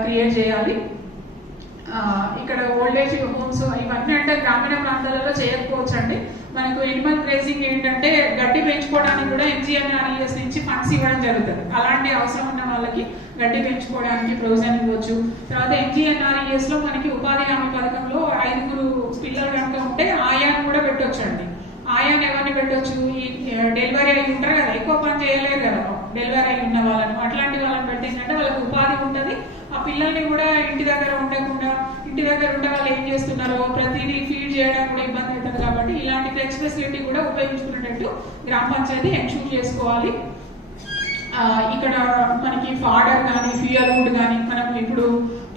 క్రియేట్ చేయాలి. ఇక్కడ ఓల్డేజ్ హోమ్స్ ఇవన్నీ అంటే గ్రామీణ ప్రాంతాలలో చేయకపోవచ్చు అండి. మనకు ఎనిమల్ గ్రేజింగ్ ఏంటంటే గడ్డి పెంచుకోవడానికి కూడా MGNRES నుంచి ఫండ్స్ ఇవ్వడం జరుగుతుంది. అలాంటి అవసరం ఉన్న వాళ్ళకి గడ్డి పెంచుకోవడానికి ప్రొవిజన్ ఇవ్వచ్చు. తర్వాత MGNRES లో మనకి ఉపాధి హామీ పథకంలో 5 పిల్లలు కనుక ఉంటే ఆయాన్ని కూడా పెట్టొచ్చు అండి. ఆయాన్ని ఎవరిని పెట్టొచ్చు, ఈ డెలివరీ అయి ఉంటారు కదా, ఎక్కువ పని చేయలేరు కదా డెలివరీ అయి ఉన్న వాళ్ళని, అట్లాంటి వాళ్ళని పెట్టేందంటే వాళ్ళకి ఉపాధి ఉంటుంది. ఆ పిల్లల్ని కూడా ఇంటి దగ్గర ఉండకుండా, ఇంటి దగ్గర ఉంటే వాళ్ళు ఏం చేస్తున్నారో ప్రతిదీ ఫీడ్ చేయడం కూడా ఇబ్బంది అవుతుంది. కాబట్టి ఇలాంటి క్రెచ్ ఫెసిలిటీ కూడా ఉపయోగించుకునేటట్టు గ్రామ పంచాయతీ ఎన్ష్యూర్ చేసుకోవాలి. ఇక్కడ మనకి ఫాడర్ కానీ, ఫ్యూయల్ వుడ్ కానీ, మనం ఇప్పుడు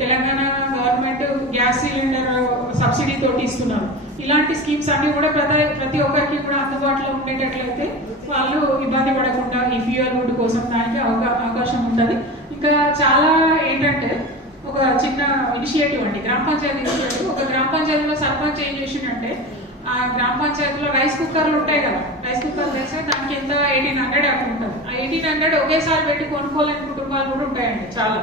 Telangana government gas cylinder subsidy తోటి ఇస్తున్నారు. ఇలాంటి స్కీమ్స్ అన్ని కూడా ప్రతి ఒక్కరికి కూడా అందుబాటులో ఉండేటట్లయితే వాళ్ళు ఇబ్బంది పడకుండా ఈ ఫ్యూయల్ వుడ్ కోసం దానికి అవకాశం ఉంటుంది. ఇంకా చాలా ఏంటంటే ఒక చిన్న ఇనిషియేటివ్ అండి, గ్రామ పంచాయతీ ఇనిషియేటివ్. ఒక గ్రామ పంచాయతీలో సర్పంచ్ ఏం చేసిందంటే, ఆ గ్రామ పంచాయతీలో రైస్ కుక్కర్లు ఉంటాయి కదా, రైస్ కుక్కర్లు వేస్తే దానికి ఎంత 1800 అక్కడ ఉంటుంది. ఆ 1800 ఒకేసారి పెట్టి కొనుక్కోలేని కుటుంబాలు కూడా ఉంటాయండి చాలా.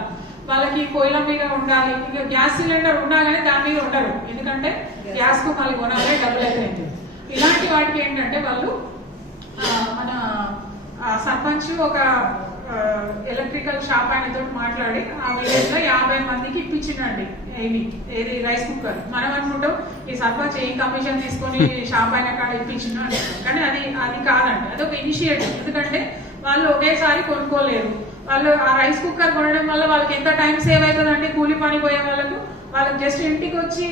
వాళ్ళకి పొయ్యిల మీద ఉండాలి, ఇంకా గ్యాస్ సిలిండర్ ఉన్నా కానీ దాని మీద ఉండరు, ఎందుకంటే గ్యాస్ కు మళ్ళీ కొనాలి, డబ్బులు అయితే. ఇలాంటి వాటికి ఏంటంటే వాళ్ళు మన సర్పంచ్ ఒక ఎలక్ట్రికల్ షాప్ ఆయనతో మాట్లాడి ఆ విలేజ్ లో 50 మందికి ఇప్పించిందండి ఏది రైస్ కుక్కర్. మనం అనుకుంటాం ఈ సర్పంచ్ ఏం కమిషన్ తీసుకొని షాప్ అయిన కాడ ఇప్పించిండు అని, కానీ అది కాదండి, అదొక ఇనిషియేటివ్. ఎందుకంటే వాళ్ళు ఒకేసారి కొనుక్కోలేరు. వాళ్ళు ఆ రైస్ కుక్కర్ కొనడం వల్ల వాళ్ళకి ఎంత టైం సేవ్ అవుతుందంటే, కూలి పని పోయే వాళ్ళకి జస్ట్ ఇంటికి వచ్చి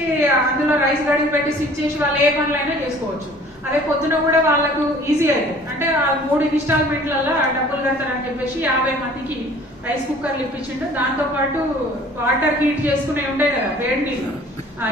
అందులో రైస్ గడికి పెట్టి స్విచ్ చేసి వాళ్ళు ఏ పనులైనా చేసుకోవచ్చు. అదే పొద్దున కూడా వాళ్ళకు ఈజీ అవుతుంది. అంటే 3 ఇన్స్టాల్మెంట్లలో డబ్బులు కడతారని చెప్పేసి 50 మందికి రైస్ కుక్కర్లు ఇప్పించిండు. దాంతో పాటు వాటర్ హీట్ చేసుకునే ఉంటాయి కదా, వేడి నీళ్ళు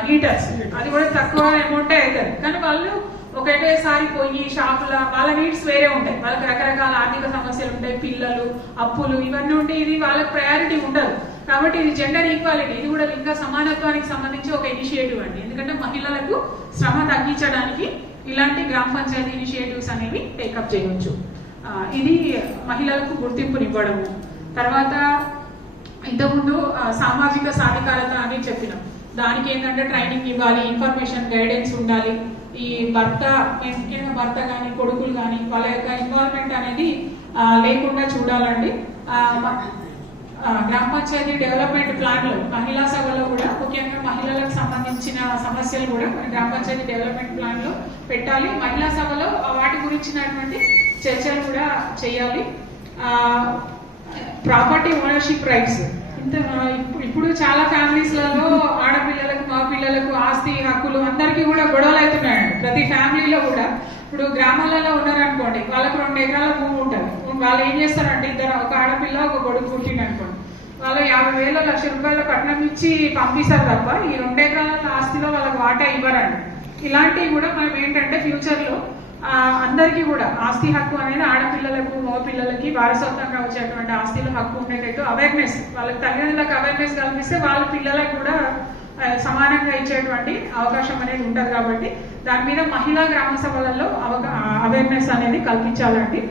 హీటర్స్, అది కూడా తక్కువ అమౌంటే అవుతుంది. కానీ వాళ్ళు ఒకటేసారి పోయి షాపుల వాళ్ళ నీడ్స్ వేరే ఉంటాయి, వాళ్ళకి రకరకాల ఆర్థిక సమస్యలు ఉంటాయి, పిల్లలు, అప్పులు ఇవన్నీ ఉంటాయి. ఇది వాళ్ళకి ప్రయారిటీ ఉండదు. కాబట్టి ఇది జెండర్ ఈక్వాలిటీ, ఇది కూడా లింగ సమానత్వానికి సంబంధించి ఒక ఇనిషియేటివ్ అండి. ఎందుకంటే మహిళలకు శ్రమ తగ్గించడానికి ఇలాంటి గ్రామ పంచాయతీ ఇనిషియేటివ్స్ అనేవి టేకప్ చేయవచ్చు. ఇది మహిళలకు గుర్తింపునివ్వడము. తర్వాత ఇంతకుముందు సామాజిక సాధికారత అని చెప్పినాం. దానికి ఏంటంటే ట్రైనింగ్ ఇవ్వాలి, ఇన్ఫర్మేషన్ గైడెన్స్ ఉండాలి. ఈ ముఖ్యంగా భర్త కానీ కొడుకులు కానీ వాళ్ళ యొక్క ఇన్వాల్వ్మెంట్ అనేది లేకుండా చూడాలండి. గ్రామ పంచాయతీ డెవలప్మెంట్ ప్లాన్ లో మహిళా సభలో కూడా ముఖ్యంగా మహిళలకు సంబంధించిన సమస్యలు కూడా గ్రామ పంచాయతీ డెవలప్మెంట్ ప్లాన్ లో పెట్టాలి. మహిళా సభలో వాటి గురించినటువంటి చర్చలు కూడా చేయాలి. ప్రాపర్టీ ఓనర్షిప్ రైట్స్, ఇప్పుడు చాలా ఫ్యామిలీస్లలో ఆడపిల్లలకు మగ పిల్లలకు ఆస్తి హక్కులు అందరికీ కూడా గొడవలు అవుతున్నాయండి. ప్రతి ఫ్యామిలీలో కూడా ఇప్పుడు గ్రామాలలో ఉన్నారనుకోండి, వాళ్ళకు 2 ఎకరాల భూమి ఉంటుంది. వాళ్ళు ఏం చేస్తారంటే ఇద్దరు, ఒక ఆడపిల్ల ఒక కొడుకు పుట్టింది అనుకోండి, వాళ్ళు 50,000 లక్ష రూపాయల కట్నం ఇచ్చి పంపిస్తారు తప్ప ఈ 2 ఎకరాల ఆస్తిలో వాళ్ళకి వాటా ఇవ్వరండి. ఇలాంటివి కూడా మనం ఏంటంటే ఫ్యూచర్ లో అందరికీ కూడా ఆస్తి హక్కు అనేది ఆడపిల్లలకు మగ పిల్లలకి వారసత్వంగా వచ్చేటువంటి ఆస్తిలో హక్కు ఉండేటట్టు అవేర్నెస్, వాళ్ళకి తల్లిదండ్రులకు అవేర్నెస్ కల్పిస్తే వాళ్ళ పిల్లలకు కూడా సమానంగా ఇచ్చేటువంటి అవకాశం అనేది ఉంటుంది. కాబట్టి దాని మీద మహిళా గ్రామ సభలలో అవేర్నెస్ అనేది కల్పించాలండి.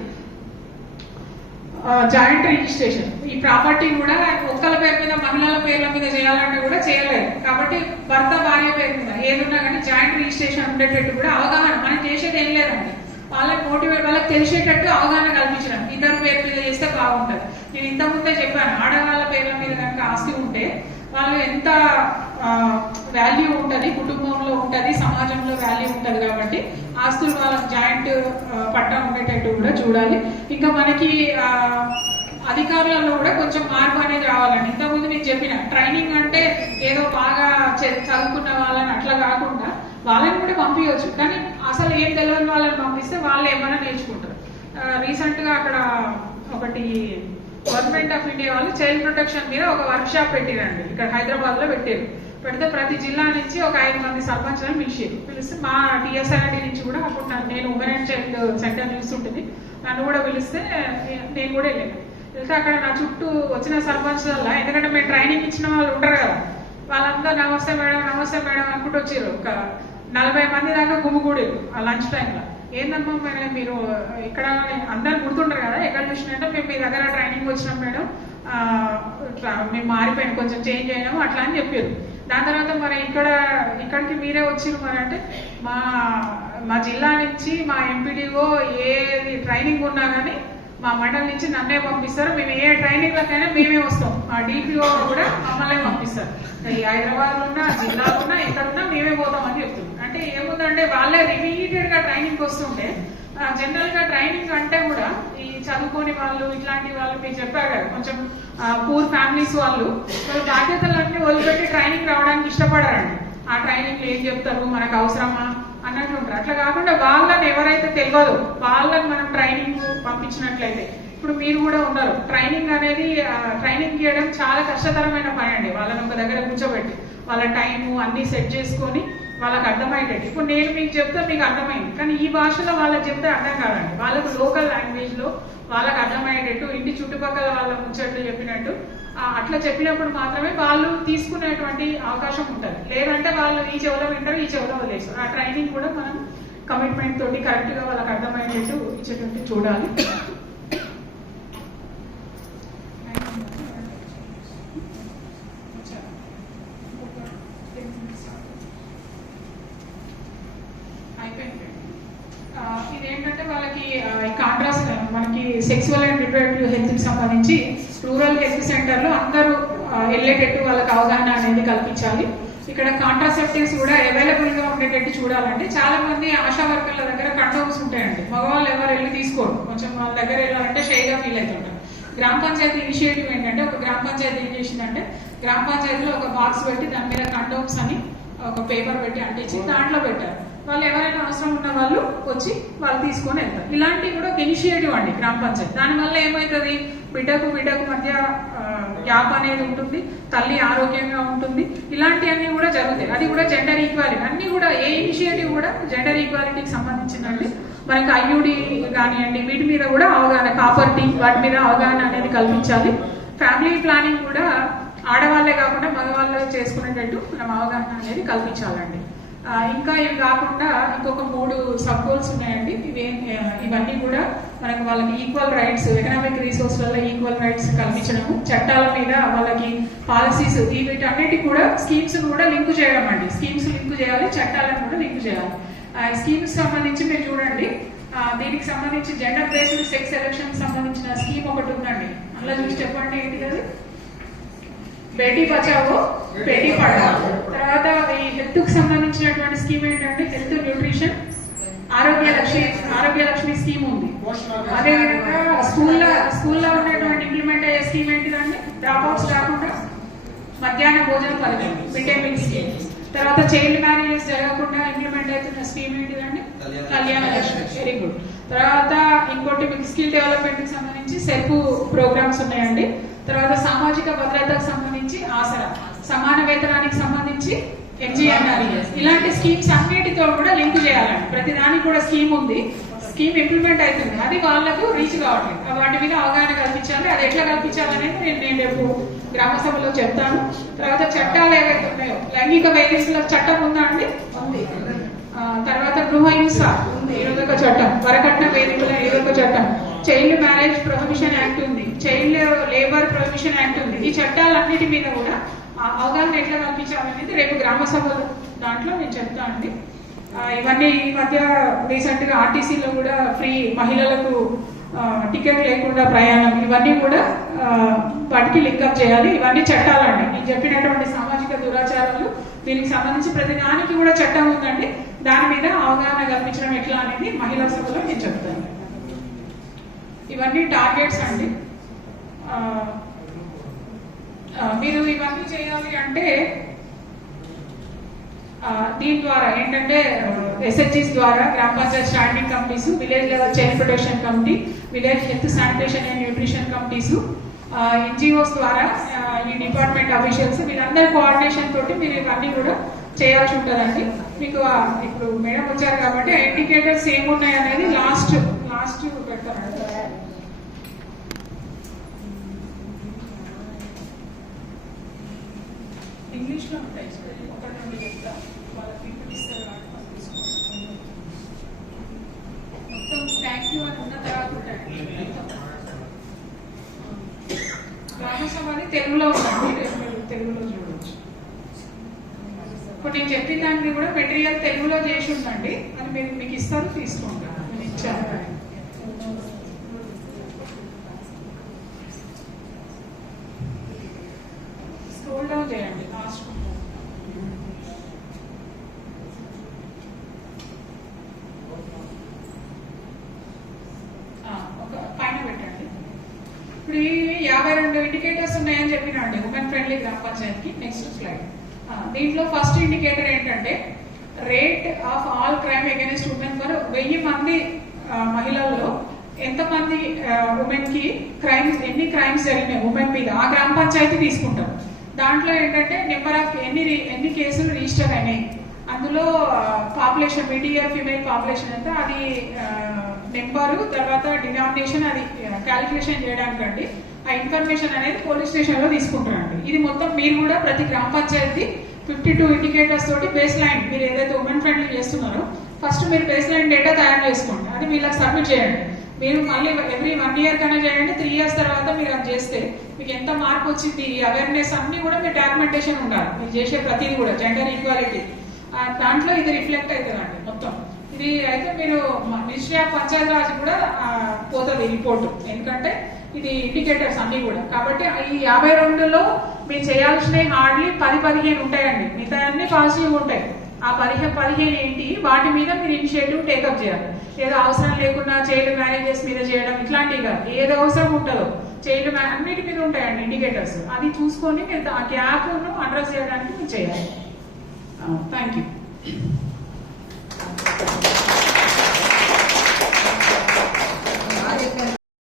జాయింట్ రిజిస్ట్రేషన్, ఈ ప్రాపర్టీ కూడా ఒక్కల పేరు మీద మహిళల పేర్ల మీద చేయాలంటే కూడా చేయలేదు. కాబట్టి భర్త భార్య పేరు మీద ఏదున్నా కానీ జాయింట్ రిజిస్ట్రేషన్ ఉండేటట్టు కూడా అవగాహన, మనం చేసేది ఏం లేదండి, వాళ్ళకి మోటివేట్, వాళ్ళకి తెలిసేటట్టు అవగాహన కల్పించడం. ఇద్దరు పేరు మీద చేస్తే బాగుంటుంది. నేను ఇంతకుముందే చెప్పాను, ఆడవాళ్ళ పేర్ల మీద కనుక ఆస్తి ఉంటే వాళ్ళు ఎంత వాల్యూ ఉంటుంది, కుటుంబంలో ఉంటుంది, సమాజంలో వాల్యూ ఉంటుంది. కాబట్టి ఆస్తులు వాళ్ళకి జాయింట్ పట్టా ఉండేటట్టు కూడా చూడాలి. ఇంకా మనకి అధికారులలో కూడా కొంచెం మార్పు అనేది రావాలండి. ఇంతకుముందు నేను చెప్పిన ట్రైనింగ్ అంటే ఏదో బాగా చదువుకున్న వాళ్ళని అట్లా కాకుండా వాళ్ళని కూడా పంపించవచ్చు, కానీ అసలు ఏం తెలియని వాళ్ళని పంపిస్తే వాళ్ళు ఏమైనా నేర్చుకుంటారు. రీసెంట్ గా అక్కడ ఒకటి గవర్నమెంట్ ఆఫ్ ఇండియా వాళ్ళు చైల్డ్ ప్రొటెక్షన్ మీద ఒక వర్క్ షాప్ పెట్టిరండి, ఇక్కడ హైదరాబాద్ లో పెట్టారు. పెడితే ప్రతి జిల్లా నుంచి ఒక 5 మంది సర్పంచ్లను పిలిస్తే మా టీఎస్ఆర్డి నుంచి కూడా అప్పుడు నేను ఉమెన్ అండ్ చైల్డ్ సెంటర్ చూస్తుంటుంది, నన్ను కూడా పిలిస్తే నేను కూడా వెళ్ళాను. వెళ్తే అక్కడ నా చుట్టూ వచ్చిన సర్పంచ్ వల్ల, ఎందుకంటే మేము ట్రైనింగ్ ఇచ్చిన వాళ్ళు ఉంటారు కదా, వాళ్ళంతా నమస్తే మేడం అనుకుంటూ వచ్చారు. ఒక 40 మంది దాకా గుమ్ముగూడారు ఆ లంచ్ టైంలో. ఏందమ్మా మేడం మీరు ఇక్కడ, అందరు గుర్తుంటారు కదా, ఎక్కడ చూసినట్టు మేము మీ దగ్గర ట్రైనింగ్ వచ్చినాం మేడం, మేము మారిపోయాం, కొంచెం చేంజ్ అయినాము అట్లా అని చెప్పారు. దాని తర్వాత మరి ఇక్కడికి మీరే వచ్చిరు మరి అంటే, మా జిల్లా నుంచి మా ఎంపీడీఓ ఏది ట్రైనింగ్ ఉన్నా కానీ మా మండలి నుంచి నన్నే పంపిస్తారు. మేము ఏ ట్రైనింగ్లకైనా మేమే వస్తాం. మా డిపిఓ కూడా మమ్మల్ని పంపిస్తారు. ఈ హైదరాబాద్ ఉన్నా, జిల్లాలో ఉన్నా, ఎక్కడున్నా మేమే పోతామని చెప్తున్నాం. అంటే ఏముందంటే వాళ్ళే రిపీటెడ్ గా ట్రైనింగ్ వస్తుంటే, జనరల్ గా ట్రైనింగ్ అంటే కూడా ఈ చదువుకోని వాళ్ళు, ఇట్లాంటి వాళ్ళు మీరు చెప్పారు కదా, కొంచెం పూర్ ఫ్యామిలీస్ వాళ్ళు బాధ్యతలన్నీ వదిలిపెట్టి ట్రైనింగ్ రావడానికి ఇష్టపడారండి. ఆ ట్రైనింగ్ ఏం చెప్తారు, మనకు అవసరమా అన్నట్లు ఉంటారు. అట్లా కాకుండా వాళ్ళని ఎవరైతే తెలియదో వాళ్ళని మనం ట్రైనింగ్ పంపించినట్లయితే, ఇప్పుడు మీరు కూడా ఉన్నారు, ట్రైనింగ్ అనేది ట్రైనింగ్ చేయడం చాలా కష్టతరమైన పని అండి. వాళ్ళని ఒక దగ్గర కూర్చోబెట్టి వాళ్ళ టైము అన్ని సెట్ చేసుకొని వాళ్ళకి అర్థమయ్యేటట్టు. ఇప్పుడు నేను మీకు చెప్తే మీకు అర్థమైంది, కానీ ఈ భాషలో వాళ్ళకి చెప్తే అర్థం కాదండి. వాళ్ళకు లోకల్ లాంగ్వేజ్ లో వాళ్ళకి అర్థమయ్యేటట్టు, ఇంటి చుట్టుపక్కల వాళ్ళ ముచ్చట్లు చెప్పినట్టు అట్లా చెప్పినప్పుడు మాత్రమే వాళ్ళు తీసుకునేటువంటి అవకాశం ఉంటుంది. లేదంటే వాళ్ళు ఈ చెవులో వింటారు, ఈ చెవులో వదిలేస్తారు. ఆ ట్రైనింగ్ కూడా మనం కమిట్మెంట్ తోటి కరెక్ట్ గా వాళ్ళకి అర్థమయ్యేటట్టు ఇచ్చేటట్టు చూడాలి. ఇదేంటంటే వాళ్ళకి కాంట్రాస్ట్, మనకి సెక్సువల్ అండ్ రిప్రొడక్టివ్ హెల్త్ కి సంబంధించి రూరల్ హెల్త్ సెంటర్ లో అందరూ వెళ్ళేటట్టు వాళ్ళకి అవగాహన అనేది కల్పించాలి. ఇక్కడ కాంట్రాసెప్టివ్స్ కూడా అవైలబుల్ గా ఉండేటట్టు చూడాలండి. చాలా మంది ఆశా వర్కర్ల దగ్గర కండోమ్స్ ఉంటాయండి, మగవాళ్ళు ఎవరు వెళ్ళి తీసుకోరు, కొంచెం వాళ్ళ దగ్గర వెళ్ళాలంటే షైగా ఫీల్ అవుతుంటారు. గ్రామ పంచాయతీ ఇనిషియేటివ్ ఏంటంటే, ఒక గ్రామ పంచాయతీ ఏం చేసిందంటే, గ్రామ పంచాయతీలో ఒక బాక్స్ పెట్టి దాని మీద కండోమ్స్ అని ఒక పేపర్ పెట్టి అంటించి దాంట్లో పెట్టారు. వాళ్ళు ఎవరైనా అవసరం ఉన్న వాళ్ళు వచ్చి వాళ్ళు తీసుకొని వెళ్తారు. ఇలాంటివి కూడా ఒక ఇనిషియేటివ్ అండి గ్రామ పంచాయతీ. దానివల్ల ఏమవుతుంది, బిడ్డకు మధ్య గ్యాప్ అనేది ఉంటుంది, తల్లి ఆరోగ్యంగా ఉంటుంది, ఇలాంటివన్నీ కూడా జరుగుతాయి. అది కూడా జెండర్ ఈక్వాలిటీ, అన్ని కూడా ఏ ఇనిషియేటివ్ కూడా జెండర్ ఈక్వాలిటీకి సంబంధించిందండి. మనకి ఐయుడి కానివ్వండి, వీటి మీద కూడా అవగాహన, కాపర్టీ వాటి మీద అవగాహన అనేది కల్పించాలి. ఫ్యామిలీ ప్లానింగ్ కూడా ఆడవాళ్ళే కాకుండా మగవాళ్ళు చేసుకునేటట్టు మనం అవగాహన అనేది కల్పించాలండి. ఇంకా ఇవి కాకుండా ఇంకొక 3 సబ్ గోల్స్ ఉన్నాయండి. ఇవన్నీ కూడా మనకు వాళ్ళకి ఈక్వల్ రైట్స్, ఎకనామిక్ రిసోర్స్లలో ఈక్వల్ రైట్స్ కల్పించడము, చట్టాల మీద వాళ్ళకి పాలసీస్, వీటన్నిటి కూడా స్కీమ్స్ కూడా లింక్ చేయడం అండి. స్కీమ్స్ లింక్ చేయాలి, చట్టాలను కూడా లింక్ చేయాలి. స్కీమ్స్ సంబంధించి మీరు చూడండి, దీనికి సంబంధించి జెండర్ బేస్డ్ సెక్స్ సెలక్షన్ సంబంధించిన స్కీమ్ ఒకటి ఉందండి. అందులో చూసి చెప్పండి ఏంటి అది? బేటీ బచావో బేటీ పడావో. తర్వాత ఈ హెల్త్ కు సంబంధించినటువంటి స్కీమ్ ఏంటంటే హెల్త్ న్యూట్రిషన్ ఆరోగ్య లక్ష్మి స్కీమ్ ఉంది. అదేవిధంగా స్కూల్లో ఉన్నటువంటి ఇంప్లిమెంట్ అయ్యే స్కీమ్ ఏంటిదండి? డ్రాప్ అవుట్స్ కాకుండా మధ్యాహ్న భోజన పథకం, మిడ్ డే మీల్ స్కీమ్. తర్వాత చైల్డ్ మ్యారేజెస్ జరగకుండా ఇంప్లిమెంట్ అవుతున్న స్కీమ్ ఏంటిదండి? కళ్యాణ లక్ష్మి. Very good. తర్వాత ఇంకోటి మీకు స్కిల్ డెవలప్మెంట్ కి సంబంధించి సెల్ఫ్ ప్రోగ్రామ్స్ ఉన్నాయండి. తర్వాత సామాజిక భద్రతకు సంబంధించి ఆసరా, సమాన వేతనానికి సంబంధించి MGNREGS. ఇలాంటి స్కీమ్స్ అన్నిటితో కూడా లింక్ చేయాలండి. ప్రతి దానికి కూడా స్కీమ్ ఉంది, స్కీమ్ ఇంప్లిమెంట్ అవుతుంది, అది వాళ్ళకు రీచ్ కావట్లేదు. వాటి మీద అవగాహన కల్పించాలి. అది ఎట్లా కల్పించాలనేది నేను రేపు గ్రామ సభలో చెప్తాను. తర్వాత చట్టాలు ఏవైతే ఉన్నాయో, లైంగిక వేధింపుల చట్టం ఉందా అండి? ఉంది. తర్వాత గృహహింస నిరోధక చట్టం, వరకట్న వేధింపుల నిరోధక చట్టం, చైల్డ్ మ్యారేజ్ ప్రొహిబిషన్ యాక్ట్ ఉంది, చైల్డ్ లేబర్ ప్రొహిబిషన్ యాక్ట్ ఉంది. ఈ చట్టాలన్నిటి మీద కూడా అవగాహన ఎట్లా కల్పించాలనేది రేపు గ్రామ సభలో దాంట్లో నేను చెప్తా అండి. ఇవన్నీ ఈ మధ్య రీసెంట్ గా ఆర్టీసీలో కూడా ఫ్రీ మహిళలకు టికెట్ లేకుండా ప్రయాణం, ఇవన్నీ కూడా వాటికి లింకప్ చేయాలి. ఇవన్నీ చట్టాలండి. నేను చెప్పినటువంటి సామాజిక దురాచారాలు, దీనికి సంబంధించి ప్రతి దానికి కూడా చట్టం ఉందండి. దాని మీద అవగాహన కల్పించడం ఎట్లా అనేది మహిళా సభలో నేను చెప్తాను. ఇవన్నీ టార్గెట్స్ అండి. మీరు ఇవన్నీ చేయాలి అంటే దీని ద్వారా ఏంటంటే SHGs ద్వారా గ్రామ Panchayat standing committees, village level child protection committee, village health sanitation and nutrition committees, NGOs ద్వారా ఈ డిపార్ట్మెంట్ అఫీషియల్స్, వీళ్ళందరి కోఆర్డినేషన్ తోటి మీరు ఇవన్నీ కూడా చేయాల్సి ఉంటుందండి. మీకు ఇప్పుడు మేడం వచ్చారు కాబట్టి ఇండికేటర్స్ ఏమున్నాయి అనేది లాస్ట్ పెడతారండి. ఇంగ్లీష్లో ఉంటాయి, ఒకటి నుండి చెప్తా, వాళ్ళకి ఇస్తారు మొత్తం థ్యాంక్ యూ అని ఉన్న తర్వాత ఉంటాయి. గ్రామసభ అని తెలుగులో ఉందండి, తెలుగులో చూడవచ్చు. ఇప్పుడు నేను చెప్పిన దాన్ని కూడా మెటీరియల్ తెలుగులో చేసి ఉందండి, అది మీరు మీకు ఇస్తారు, తీసుకోండి. నేను ఇచ్చాను. స్క్రోల్ డౌన్ చేయండి లాస్ట్. ఒక పైన పెట్టండి. ఇప్పుడు ఈ 52 ఇండికేటర్స్ ఉన్నాయని చెప్పినండి ఉమెన్ ఫ్రెండ్లీ గ్రామ పంచాయతీకి. Next slide. దీంట్లో ఫస్ట్ ఇండికేటర్ ఏంటంటే rate of all crime against women for 1000 మంది మహిళల్లో ఎంతమంది ఉమెన్ కి ఎన్ని క్రైమ్స్ జరిగినాయి ఉమెన్ మీద ఆ గ్రామ పంచాయతీ తీసుకుంటారు. దాంట్లో ఏంటంటే నెంబర్ ఆఫ్ ఎన్ని కేసులు రిజిస్టర్ అయినాయి, అందులో పాపులేషన్ మీడియా ఫీమేల్ పాపులేషన్ ఎంత, అది నెంబరు, తర్వాత డినామినేషన్, అది క్యాలిక్యులేషన్ చేయడానికండి. ఆ ఇన్ఫర్మేషన్ అనేది పోలీస్ స్టేషన్ లో తీసుకుంటారండి. ఇది మొత్తం మీరు కూడా ప్రతి గ్రామ పంచాయతీ 52 ఇండికేటర్స్ తోటి బేస్ లైన్, మీరు ఏదైతే ఉమెన్ ఫ్రెండ్లీ చేస్తున్నారో ఫస్ట్ మీరు బేస్ లైన్ డేటా తయారు చేసుకోండి. అది వీళ్ళకి సబ్మిట్ చేయండి. మీరు మళ్ళీ ఎవ్రీ 1 year కన్నా చేయండి, 3 years తర్వాత మీరు అది చేస్తే మీకు ఎంత మార్పు వచ్చింది, ఈ అవేర్నెస్ అన్ని కూడా మీ డాక్యుమెంటేషన్ ఉండాలి. మీరు చేసే ప్రతిదీ కూడా జెండర్ ఈక్వాలిటీ దాంట్లో ఇది రిఫ్లెక్ట్ అవుతుందండి మొత్తం. ఇది అయితే మీరు మినిస్ట్రీ ఆఫ్ పంచాయత్ రాజ్ కూడా పోతుంది రిపోర్టు, ఎందుకంటే ఇది ఇండికేటర్స్ అన్ని కూడా. కాబట్టి ఈ 52లో మీరు చేయాల్సినవి హార్డ్లీ 10-15 ఉంటాయండి, మిగతా అన్ని పాజిటివ్ ఉంటాయి. ఆ 15 ఏంటి, వాటి మీద మీరు ఇనిషియేటివ్ టేకప్ చేయాలి. ఏదో అవసరం లేకుండా చైల్డ్ మ్యారేజెస్ మీద చేయడం ఇట్లాంటివి కాదు, ఏదో అవసరం ఉంటుందో చైల్డ్ అన్నిటి మీద ఉంటాయండి ఇండికేటర్స్. అది చూసుకొని మీరు ఆ గ్యాప్ అడ్రస్ చేయడానికి మీరు చేయాలి. Thank you.